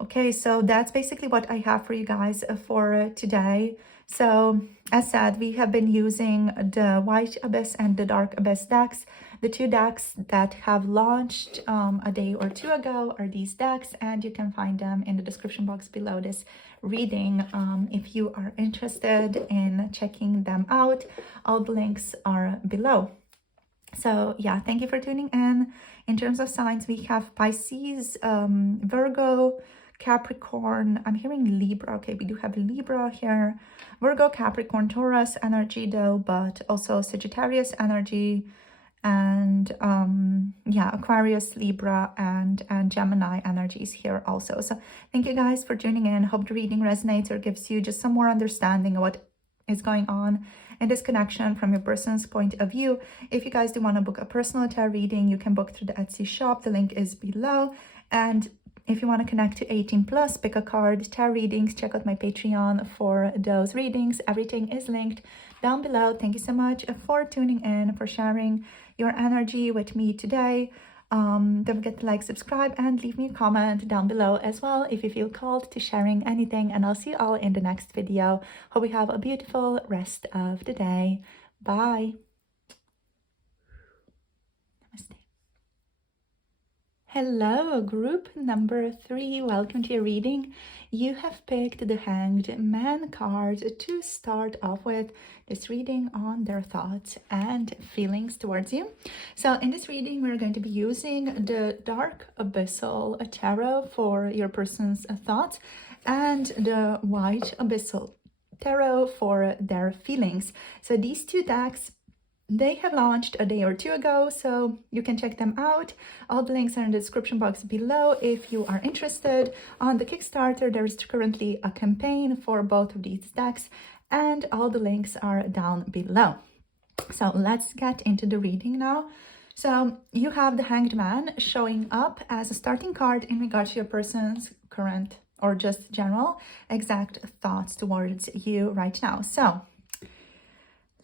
Okay, so that's basically what I have for you guys for today. So as said, we have been using the White Abyss and the Dark Abyss decks. The two decks that have launched a day or two ago are these decks, and you can find them in the description box below this reading if you are interested in checking them out. All the links are below. So yeah, thank you for tuning in. In terms of signs, we have Pisces, Virgo, Capricorn. I'm hearing Libra. Okay, we do have Libra here. Virgo, Capricorn, Taurus energy though, but also Sagittarius energy, and yeah, Aquarius, Libra, and Gemini energies here also. So thank you guys for tuning in. Hope the reading resonates or gives you just some more understanding of what is going on in this connection from your person's point of view. If you guys do want to book a personal tarot reading, you can book through the Etsy shop. The link is below. And if you want to connect to 18+, pick a card, tarot readings, check out my Patreon for those readings. Everything is linked down below. Thank you so much for tuning in, for sharing your energy with me today. Don't forget to like, subscribe, and leave me a comment down below as well if you feel called to sharing anything. And I'll see you all in the next video. Hope you have a beautiful rest of the day. Bye. Namaste. Hello, group number 3. Welcome to your reading. You have picked the Hanged Man card to start off with this reading on their thoughts and feelings towards you. So in this reading, we're going to be using the Dark Abyssal Tarot for your person's thoughts and the White Abyssal Tarot for their feelings. So these two decks, they have launched a day or two ago, so you can check them out. All the links are in the description box below if you are interested. On the Kickstarter, there is currently a campaign for both of these decks, and all the links are down below. So let's get into the reading now. So you have the Hanged Man showing up as a starting card in regards to your person's current or just general exact thoughts towards you right now. So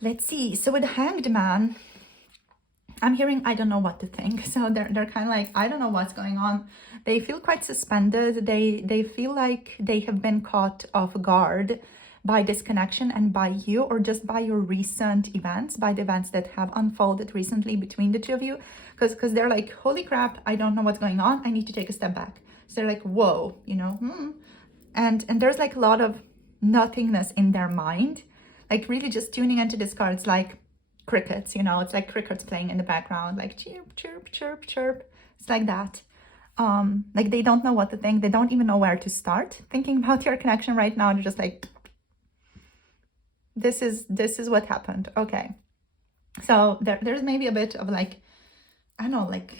let's see. So with the Hanged Man, I'm hearing I don't know what to think. So they're kind of like, I don't know what's going on. They feel quite suspended. They feel like they have been caught off guard by this connection and by you, or just by your recent events, by the events that have unfolded recently between the two of you. Because they're like, holy crap, I don't know what's going on. I need to take a step back. So they're like, whoa, you know, and there's like a lot of nothingness in their mind, like really just tuning into this card. It's like crickets, you know, it's like crickets playing in the background, like chirp, chirp, chirp, chirp. It's like that. Like they don't know what to think. They don't even know where to start thinking about your connection right now. They're just like, this is what happened. Okay. So there's maybe a bit of like, I don't know, like,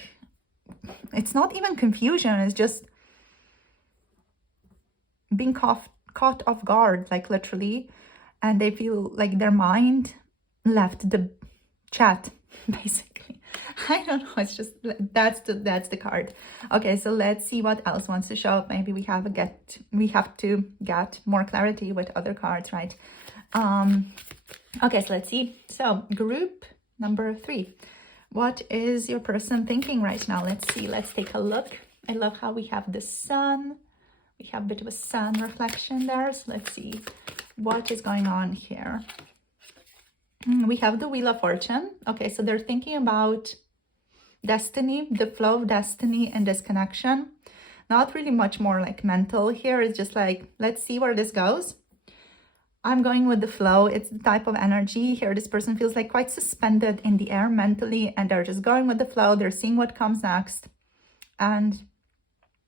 it's not even confusion. It's just being caught off guard, like literally. And they feel like their mind left the chat, basically. I don't know. It's just, that's the card. Okay, so let's see what else wants to show up. Maybe we have to get more clarity with other cards, right? Okay, so let's see. So group number 3. What is your person thinking right now? Let's see. Let's take a look. I love how we have the sun. We have a bit of a sun reflection there. So let's see what is going on here. We have the Wheel of Fortune. Okay, so they're thinking about destiny, the flow of destiny and this connection. Not really much more like mental here. It's just like, let's see where this goes. I'm going with the flow. It's the type of energy here. This person feels like quite suspended in the air mentally, and they're just going with the flow. They're seeing what comes next. And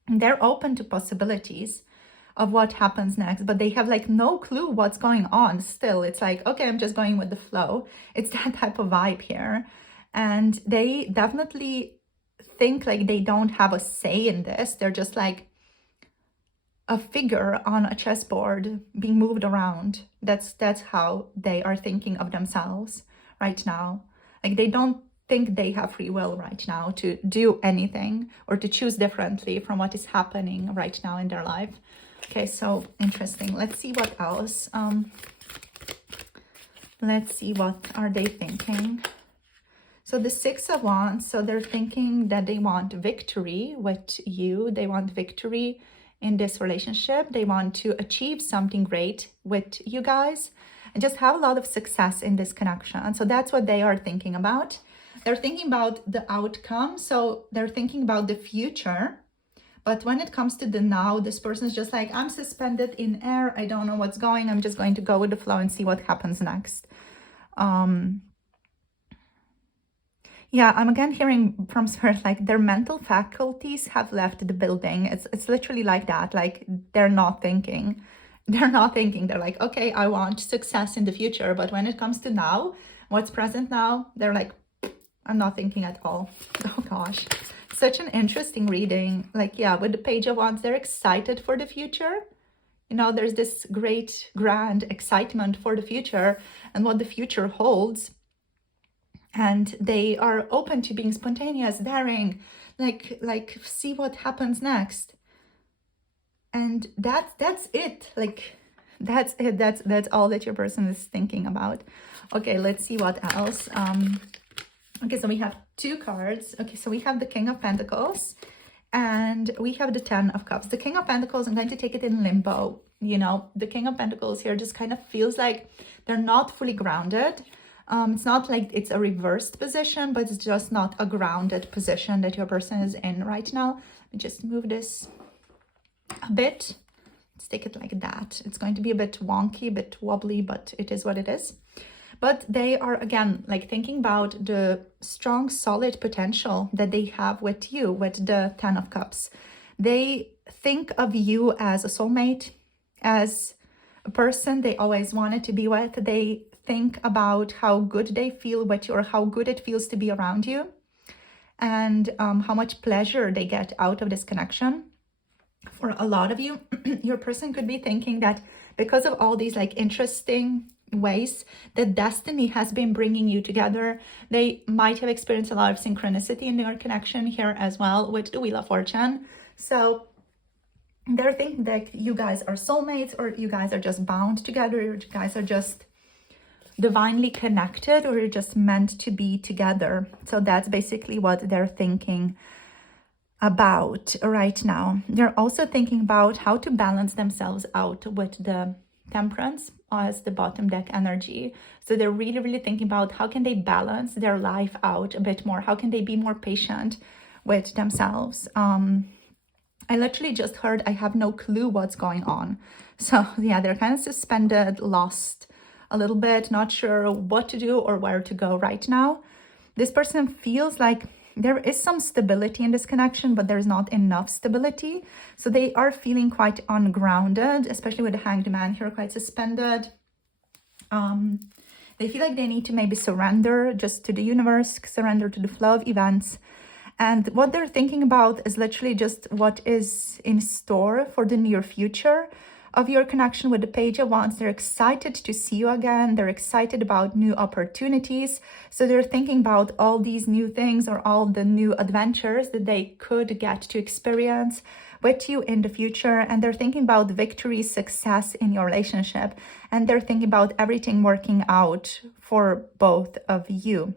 they're open to possibilities of what happens next, but they have like no clue what's going on still. It's like, okay, I'm just going with the flow. It's that type of vibe here. And they definitely think like they don't have a say in this. They're just like a figure on a chessboard being moved around. That's how they are thinking of themselves right now. Like they don't think they have free will right now to do anything or to choose differently from what is happening right now in their life. Okay, so interesting. Let's see what else. Let's see what are they thinking. So the 6 of Wands, so they're thinking that they want victory with you. They want victory in this relationship. They want to achieve something great with you guys and just have a lot of success in this connection. So that's what they are thinking about. They're thinking about the outcome. So they're thinking about the future. But when it comes to the now, this person is just like, I'm suspended in air. I don't know what's going. I'm just going to go with the flow and see what happens next. Yeah, I'm again hearing from Spirit, like their mental faculties have left the building. It's literally like that. Like they're not thinking. They're not thinking. They're like, okay, I want success in the future. But when it comes to now, what's present now, they're like, I'm not thinking at all. Oh gosh, such an interesting reading. Like, yeah, with the Page of Wands, they're excited for the future. You know, there's this great, grand excitement for the future and what the future holds. And they are open to being spontaneous, daring, like see what happens next. And that's it. Like, that's it. That's all that your person is thinking about. Okay, let's see what else. Okay, so we have 2 cards. Okay, so we have the King of Pentacles and we have the 10 of Cups. The King of Pentacles, I'm going to take it in limbo. You know, the King of Pentacles here just kind of feels like they're not fully grounded. It's not like it's a reversed position, but it's just not a grounded position that your person is in right now. Let me just move this a bit. Let's take it like that. It's going to be a bit wonky, a bit wobbly, but it is what it is. But they are, again, like thinking about the strong, solid potential that they have with you, with the 10 of Cups. They think of you as a soulmate, as a person they always wanted to be with. They think about how good they feel with you, or how good it feels to be around you, and how much pleasure they get out of this connection. For a lot of you, your person could be thinking that because of all these like interesting ways that destiny has been bringing you together, they might have experienced a lot of synchronicity in their connection here as well with the Wheel of Fortune. So they're thinking that you guys are soulmates, or you guys are just bound together, or you guys are just divinely connected, or you're just meant to be together. So that's basically what they're thinking about right now. They're also thinking about how to balance themselves out with the Temperance as the bottom deck energy. So they're really thinking about how can they balance their life out a bit more. How can they be more patient with themselves? I literally just heard, I have no clue what's going on. So yeah, they're kind of suspended, lost a little bit, not sure what to do or where to go right now. This person feels like there is some stability in this connection, but there's not enough stability. So they are feeling quite ungrounded, especially with the Hanged Man here, quite suspended. They feel like they need to maybe surrender just to the universe, surrender to the flow of events. And what they're thinking about is literally just what is in store for the near future of your connection with the Page of Wands. They're excited to see you again. They're excited about new opportunities. So they're thinking about all these new things or all the new adventures that they could get to experience with you in the future. And they're thinking about victory, success in your relationship. And they're thinking about everything working out for both of you.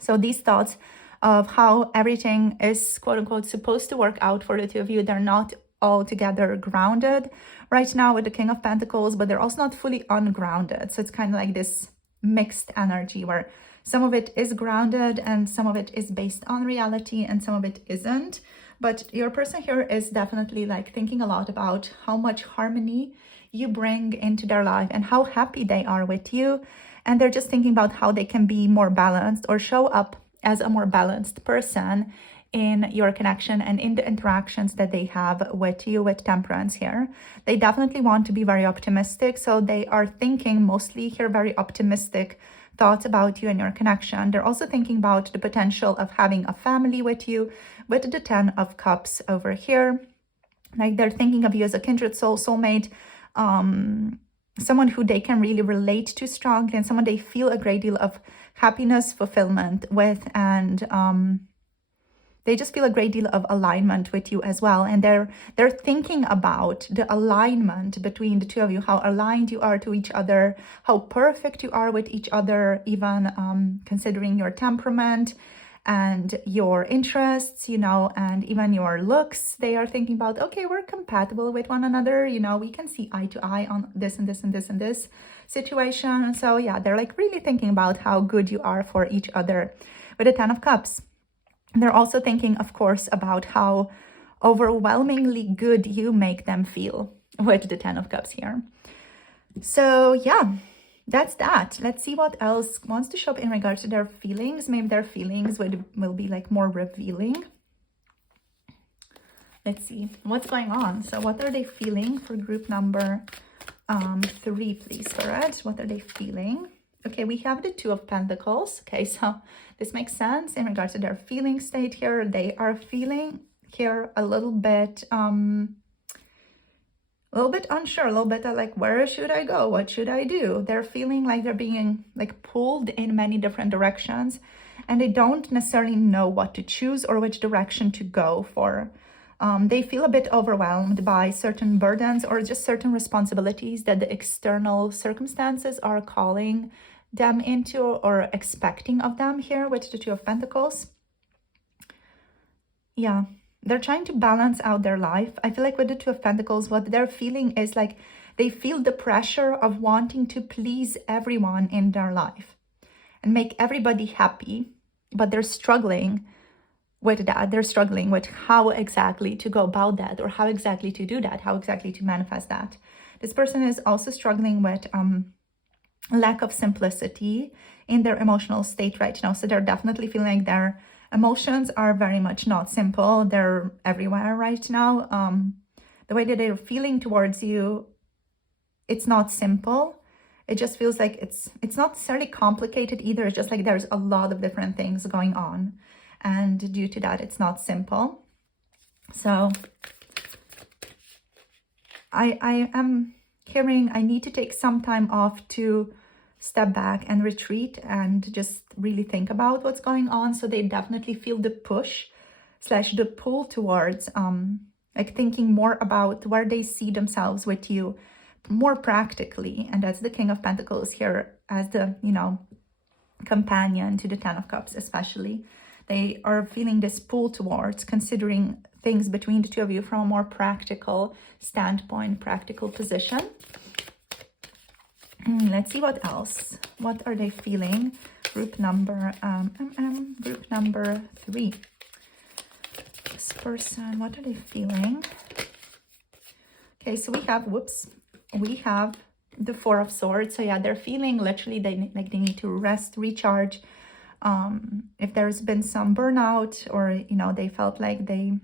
So these thoughts of how everything is, quote unquote, supposed to work out for the two of you, they're not altogether grounded right now with the King of Pentacles, but they're also not fully ungrounded. So it's kind of like this mixed energy where some of it is grounded and some of it is based on reality and some of it isn't. But your person here is definitely like thinking a lot about how much harmony you bring into their life and how happy they are with you. And they're just thinking about how they can be more balanced or show up as a more balanced person in your connection and in the interactions that they have with you, with Temperance here. They definitely want to be very optimistic. So they are thinking mostly here very optimistic thoughts about you and your connection. They're also thinking about the potential of having a family with you, with the 10 of Cups over here. Like they're thinking of you as a kindred soul, soulmate, someone who they can really relate to strongly and someone they feel a great deal of happiness, fulfillment with, and they just feel a great deal of alignment with you as well. And they're thinking about the alignment between the two of you, how aligned you are to each other, how perfect you are with each other, even considering your temperament and your interests, you know, and even your looks. They are thinking about, okay, we're compatible with one another, you know, we can see eye to eye on this and this and this and this situation. So yeah, they're like really thinking about how good you are for each other with the 10 of Cups. They're also thinking, of course, about how overwhelmingly good you make them feel with the 10 of Cups here. So yeah, that's that. Let's see what else wants to show up in regards to their feelings. Maybe their feelings will be like more revealing. Let's see what's going on. So what are they feeling for group number 3, please, Spirit? What are they feeling? Okay, we have the 2 of Pentacles. Okay, so this makes sense in regards to their feeling state here. They are feeling here a little bit unsure, a little bit like, where should I go? What should I do? They're feeling like they're being like pulled in many different directions and they don't necessarily know what to choose or which direction to go for. They feel a bit overwhelmed by certain burdens or just certain responsibilities that the external circumstances are calling them into or expecting of them here with the 2 of Pentacles. Yeah, they're trying to balance out their life. I feel like with the 2 of Pentacles, what they're feeling is like they feel the pressure of wanting to please everyone in their life and make everybody happy, but they're struggling with that. They're struggling with how exactly to go about that or how exactly to do that, how exactly to manifest that. This person is also struggling with lack of simplicity in their emotional state right now. So they're definitely feeling like their emotions are very much not simple. They're everywhere right now. The way that they're feeling towards you, it's not simple. It just feels like it's not necessarily complicated either. It's just like there's a lot of different things going on. And due to that, it's not simple. So I am hearing I need to take some time off to step back and retreat and just really think about what's going on. So they definitely feel the push / the pull towards like thinking more about where they see themselves with you more practically. And that's the King of Pentacles here as the, you know, companion to the 10 of Cups especially. They are feeling this pull towards considering things between the two of you from a more practical standpoint, practical position. Let's see what else. What are they feeling? Group number 3. this person, what are they feeling? Okay, so we have, we have the Four of Swords. So yeah, they're feeling literally they need to rest, recharge. If there's been some burnout, or you know, they felt like they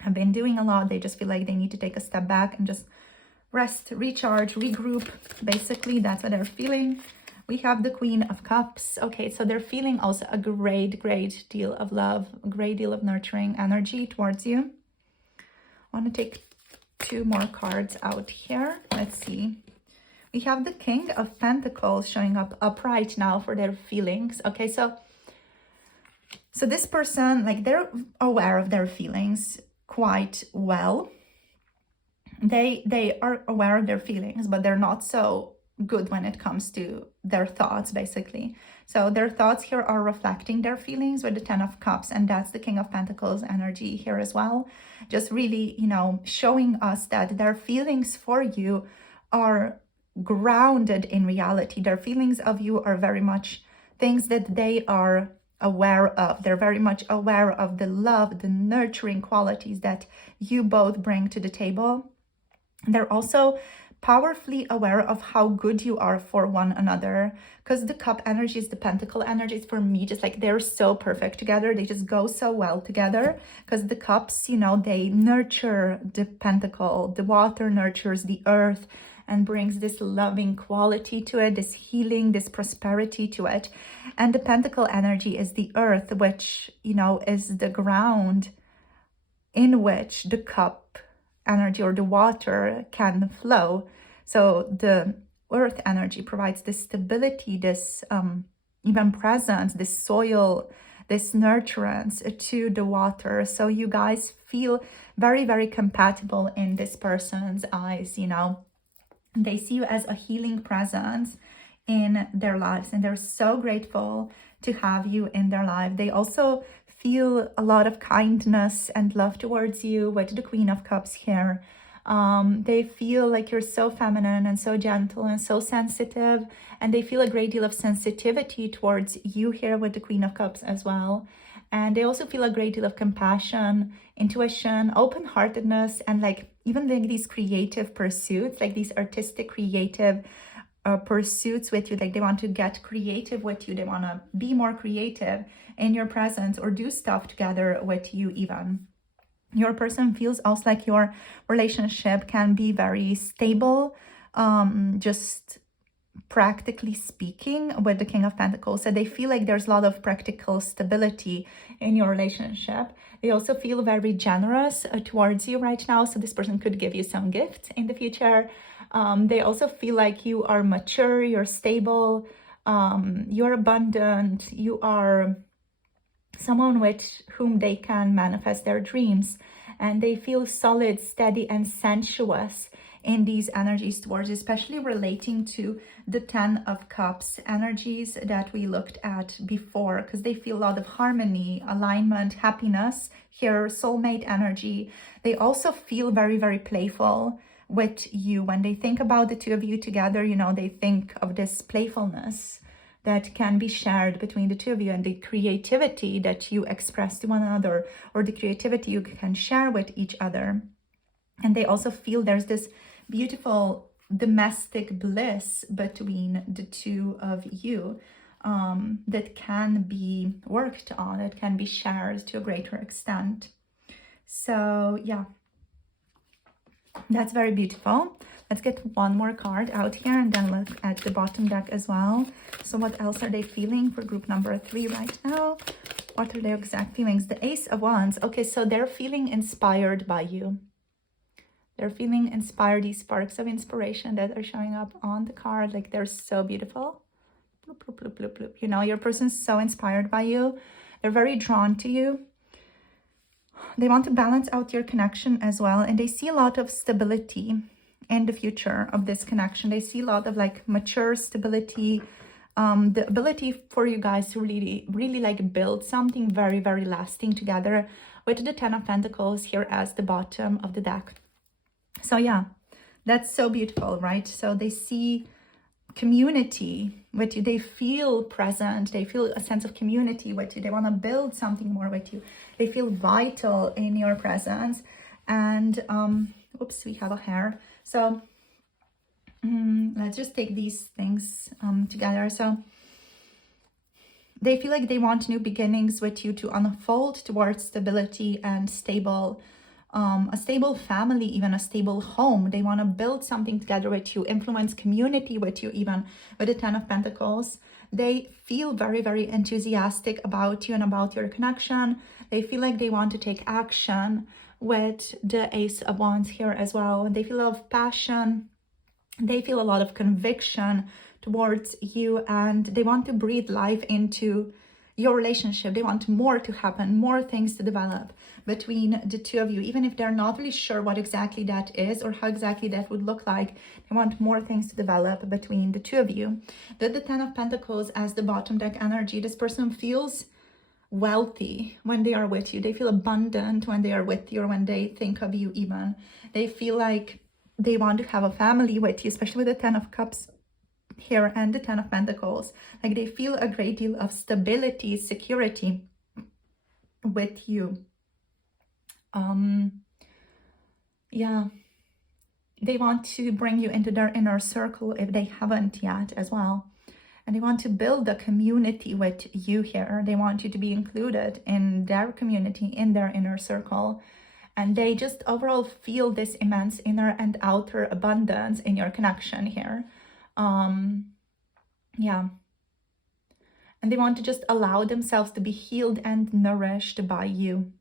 have been doing a lot, they just feel like they need to take a step back and just rest, recharge, regroup. Basically, that's what they're feeling. We have the Queen of Cups. Okay, so they're feeling also a great deal of love, a great deal of nurturing energy towards you. I want to take 2 more cards out here. Let's see. We have the King of Pentacles showing up upright now for their feelings. Okay, so this person, like, they're aware of their feelings quite well. They are aware of their feelings, but they're not so good when it comes to their thoughts, basically. So their thoughts here are reflecting their feelings with the Ten of Cups, and that's the King of Pentacles energy here as well. Just really, you know, showing us that their feelings for you are grounded in reality. Their feelings of you are very much things that they are aware of. They're very much aware of the love, the nurturing qualities that you both bring to the table. They're also powerfully aware of how good you are for one another, because the cup energies, the pentacle energies, for me, just like they're so perfect together. They just go so well together, because the cups, you know, they nurture the pentacle. The water nurtures the earth and brings this loving quality to it, this healing, this prosperity to it. And the pentacle energy is the earth, which, you know, is the ground in which the cup energy or the water can flow. So the earth energy provides this stability, this even presence, this soil, this nurturance to the water. So you guys feel very compatible in this person's eyes. You know, they see you as a healing presence in their lives, and they're so grateful to have you in their life. They also feel a lot of kindness and love towards you with the Queen of Cups here. They feel like you're so feminine and so gentle and so sensitive, and they feel a great deal of sensitivity towards you here with the Queen of Cups as well. And they also feel a great deal of compassion, intuition, open-heartedness, and like even like these creative pursuits, like these artistic, creative pursuits with you. Like they want to get creative with you. They want to be more creative in your presence or do stuff together with you even. Your person feels also like your relationship can be very stable, just practically speaking, with the King of Pentacles. So they feel like there's a lot of practical stability in your relationship. They also feel very generous towards you right now. So this person could give you some gifts in the future. They also feel like you are mature, you're stable, you're abundant, you are someone with whom they can manifest their dreams, and they feel solid, steady, and sensuous in these energies towards, especially relating to the Ten of Cups energies that we looked at before, because they feel a lot of harmony, alignment, happiness here, soulmate energy. They also feel very playful with you. When they think about the two of you together, you know, they think of this playfulness that can be shared between the two of you, and the creativity that you express to one another, or the creativity you can share with each other. And they also feel there's this beautiful domestic bliss between the two of you that can be worked on, that can be shared to a greater extent. So yeah, that's very beautiful. Let's get one more card out here and then look at the bottom deck as well. So what else are they feeling for group number 3 right now? What are their exact feelings? The Ace of Wands. Okay, so they're feeling inspired by you. They're feeling inspired, these sparks of inspiration that are showing up on the card. Like they're so beautiful. Bloop, bloop, bloop, bloop, bloop. You know, your person's so inspired by you. They're very drawn to you. They want to balance out your connection as well. And they see a lot of stability in the future of this connection. They see a lot of like mature stability, the ability for you guys to really like build something very lasting together, with the Ten of Pentacles here as the bottom of the deck. So yeah, that's so beautiful, right? So they see community with you. They feel present. They feel a sense of community with you. They want to build something more with you. They feel vital in your presence. And oops, we have a hair. So let's just take these things together. So they feel like they want new beginnings with you to unfold towards stability and a stable family, even a stable home. They want to build something together with you, influence community with you, even with the Ten of Pentacles. They feel very, very enthusiastic about you and about your connection. They feel like they want to take action with the Ace of Wands here as well. They feel a lot of passion. They feel a lot of conviction towards you, and they want to breathe life into your relationship. They want more to happen, more things to develop between the two of you, even if they're not really sure what exactly that is or how exactly that would look like. They want more things to develop between the two of you. The Ten of Pentacles as the bottom deck energy. This person feels wealthy when they are with you. They feel abundant when they are with you, or when they think of you even. They feel like they want to have a family with you, especially with the Ten of Cups here and the Ten of Pentacles. Like they feel a great deal of stability, security with you. Yeah, they want to bring you into their inner circle if they haven't yet as well. And they want to build a community with you here. They want you to be included in their community, in their inner circle. And they just overall feel this immense inner and outer abundance in your connection here. Yeah. And they want to just allow themselves to be healed and nourished by you.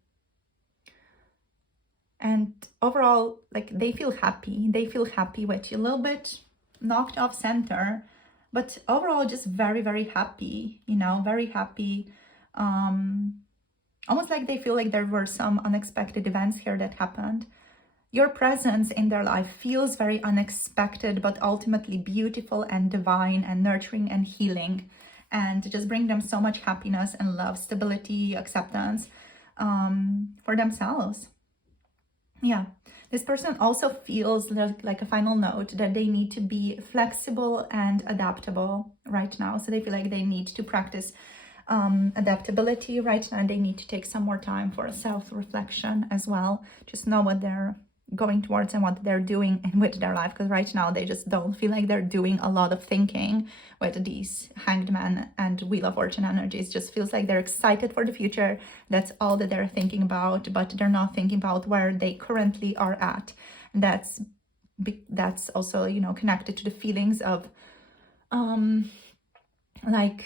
And overall, like they feel happy. They feel happy with you. A little bit knocked off center, but overall just very, very happy, you know, very happy. Almost like they feel like there were some unexpected events here that happened. Your presence in their life feels very unexpected, but ultimately beautiful and divine and nurturing and healing, and just bring them so much happiness and love, stability, acceptance for themselves. Yeah, this person also feels like a final note that they need to be flexible and adaptable right now. So they feel like they need to practice adaptability right now, and they need to take some more time for self-reflection as well. Just know what they're going towards and what they're doing with their life, because right now they just don't feel like they're doing a lot of thinking with these Hanged Man and Wheel of Fortune energies. Just feels like they're excited for the future. That's all that they're thinking about, but they're not thinking about where they currently are at. And that's also, you know, connected to the feelings of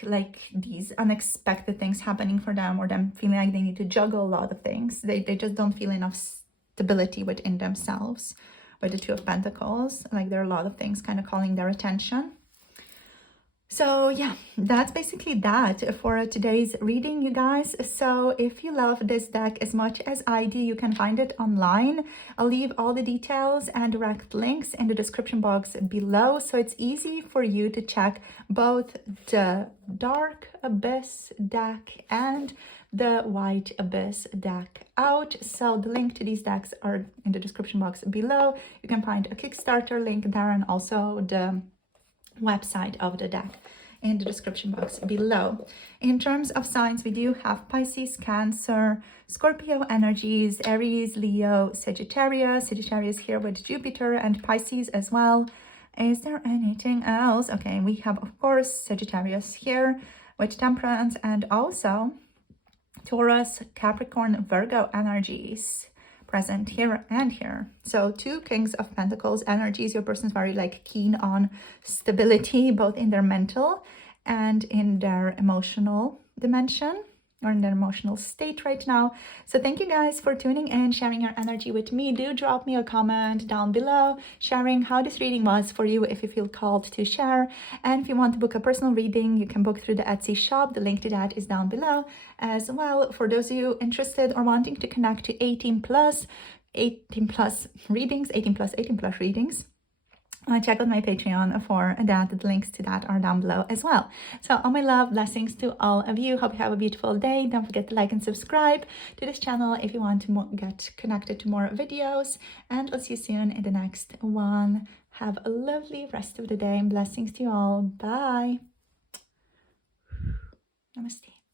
like these unexpected things happening for them, or them feeling like they need to juggle a lot of things. They just don't feel enough stability within themselves with the Two of Pentacles. Like there are a lot of things kind of calling their attention. So yeah, that's basically that for today's reading, you guys. So if you love this deck as much as I do, you can find it online. I'll leave all the details and direct links in the description box below, so it's easy for you to check both the Dark Abyss deck and the White Abyss deck out. So the link to these decks are in the description box below. You can find a Kickstarter link there, and also the website of the deck in the description box below. In terms of signs, we do have Pisces, Cancer, Scorpio energies, Aries, Leo, Sagittarius here with Jupiter, and Pisces as well. Is there anything else? Okay, we have, of course, Sagittarius here with Temperance, and also Taurus, Capricorn, Virgo energies present here and here. So two Kings of Pentacles energies. Your person's very like keen on stability, both in their mental and in their emotional dimension, or in their emotional state right now. So thank you guys for tuning in, sharing your energy with me. Do drop me a comment down below sharing how this reading was for you, if you feel called to share. And if you want to book a personal reading, you can book through the Etsy shop. The link to that is down below as well. For those of you interested or wanting to connect to 18 plus readings, check out my Patreon for that. The links to that are down below as well. So all my love, blessings to all of you. Hope you have a beautiful day. Don't forget to like and subscribe to this channel if you want to get connected to more videos. And I'll see you soon in the next one. Have a lovely rest of the day and blessings to you all. Bye. Namaste.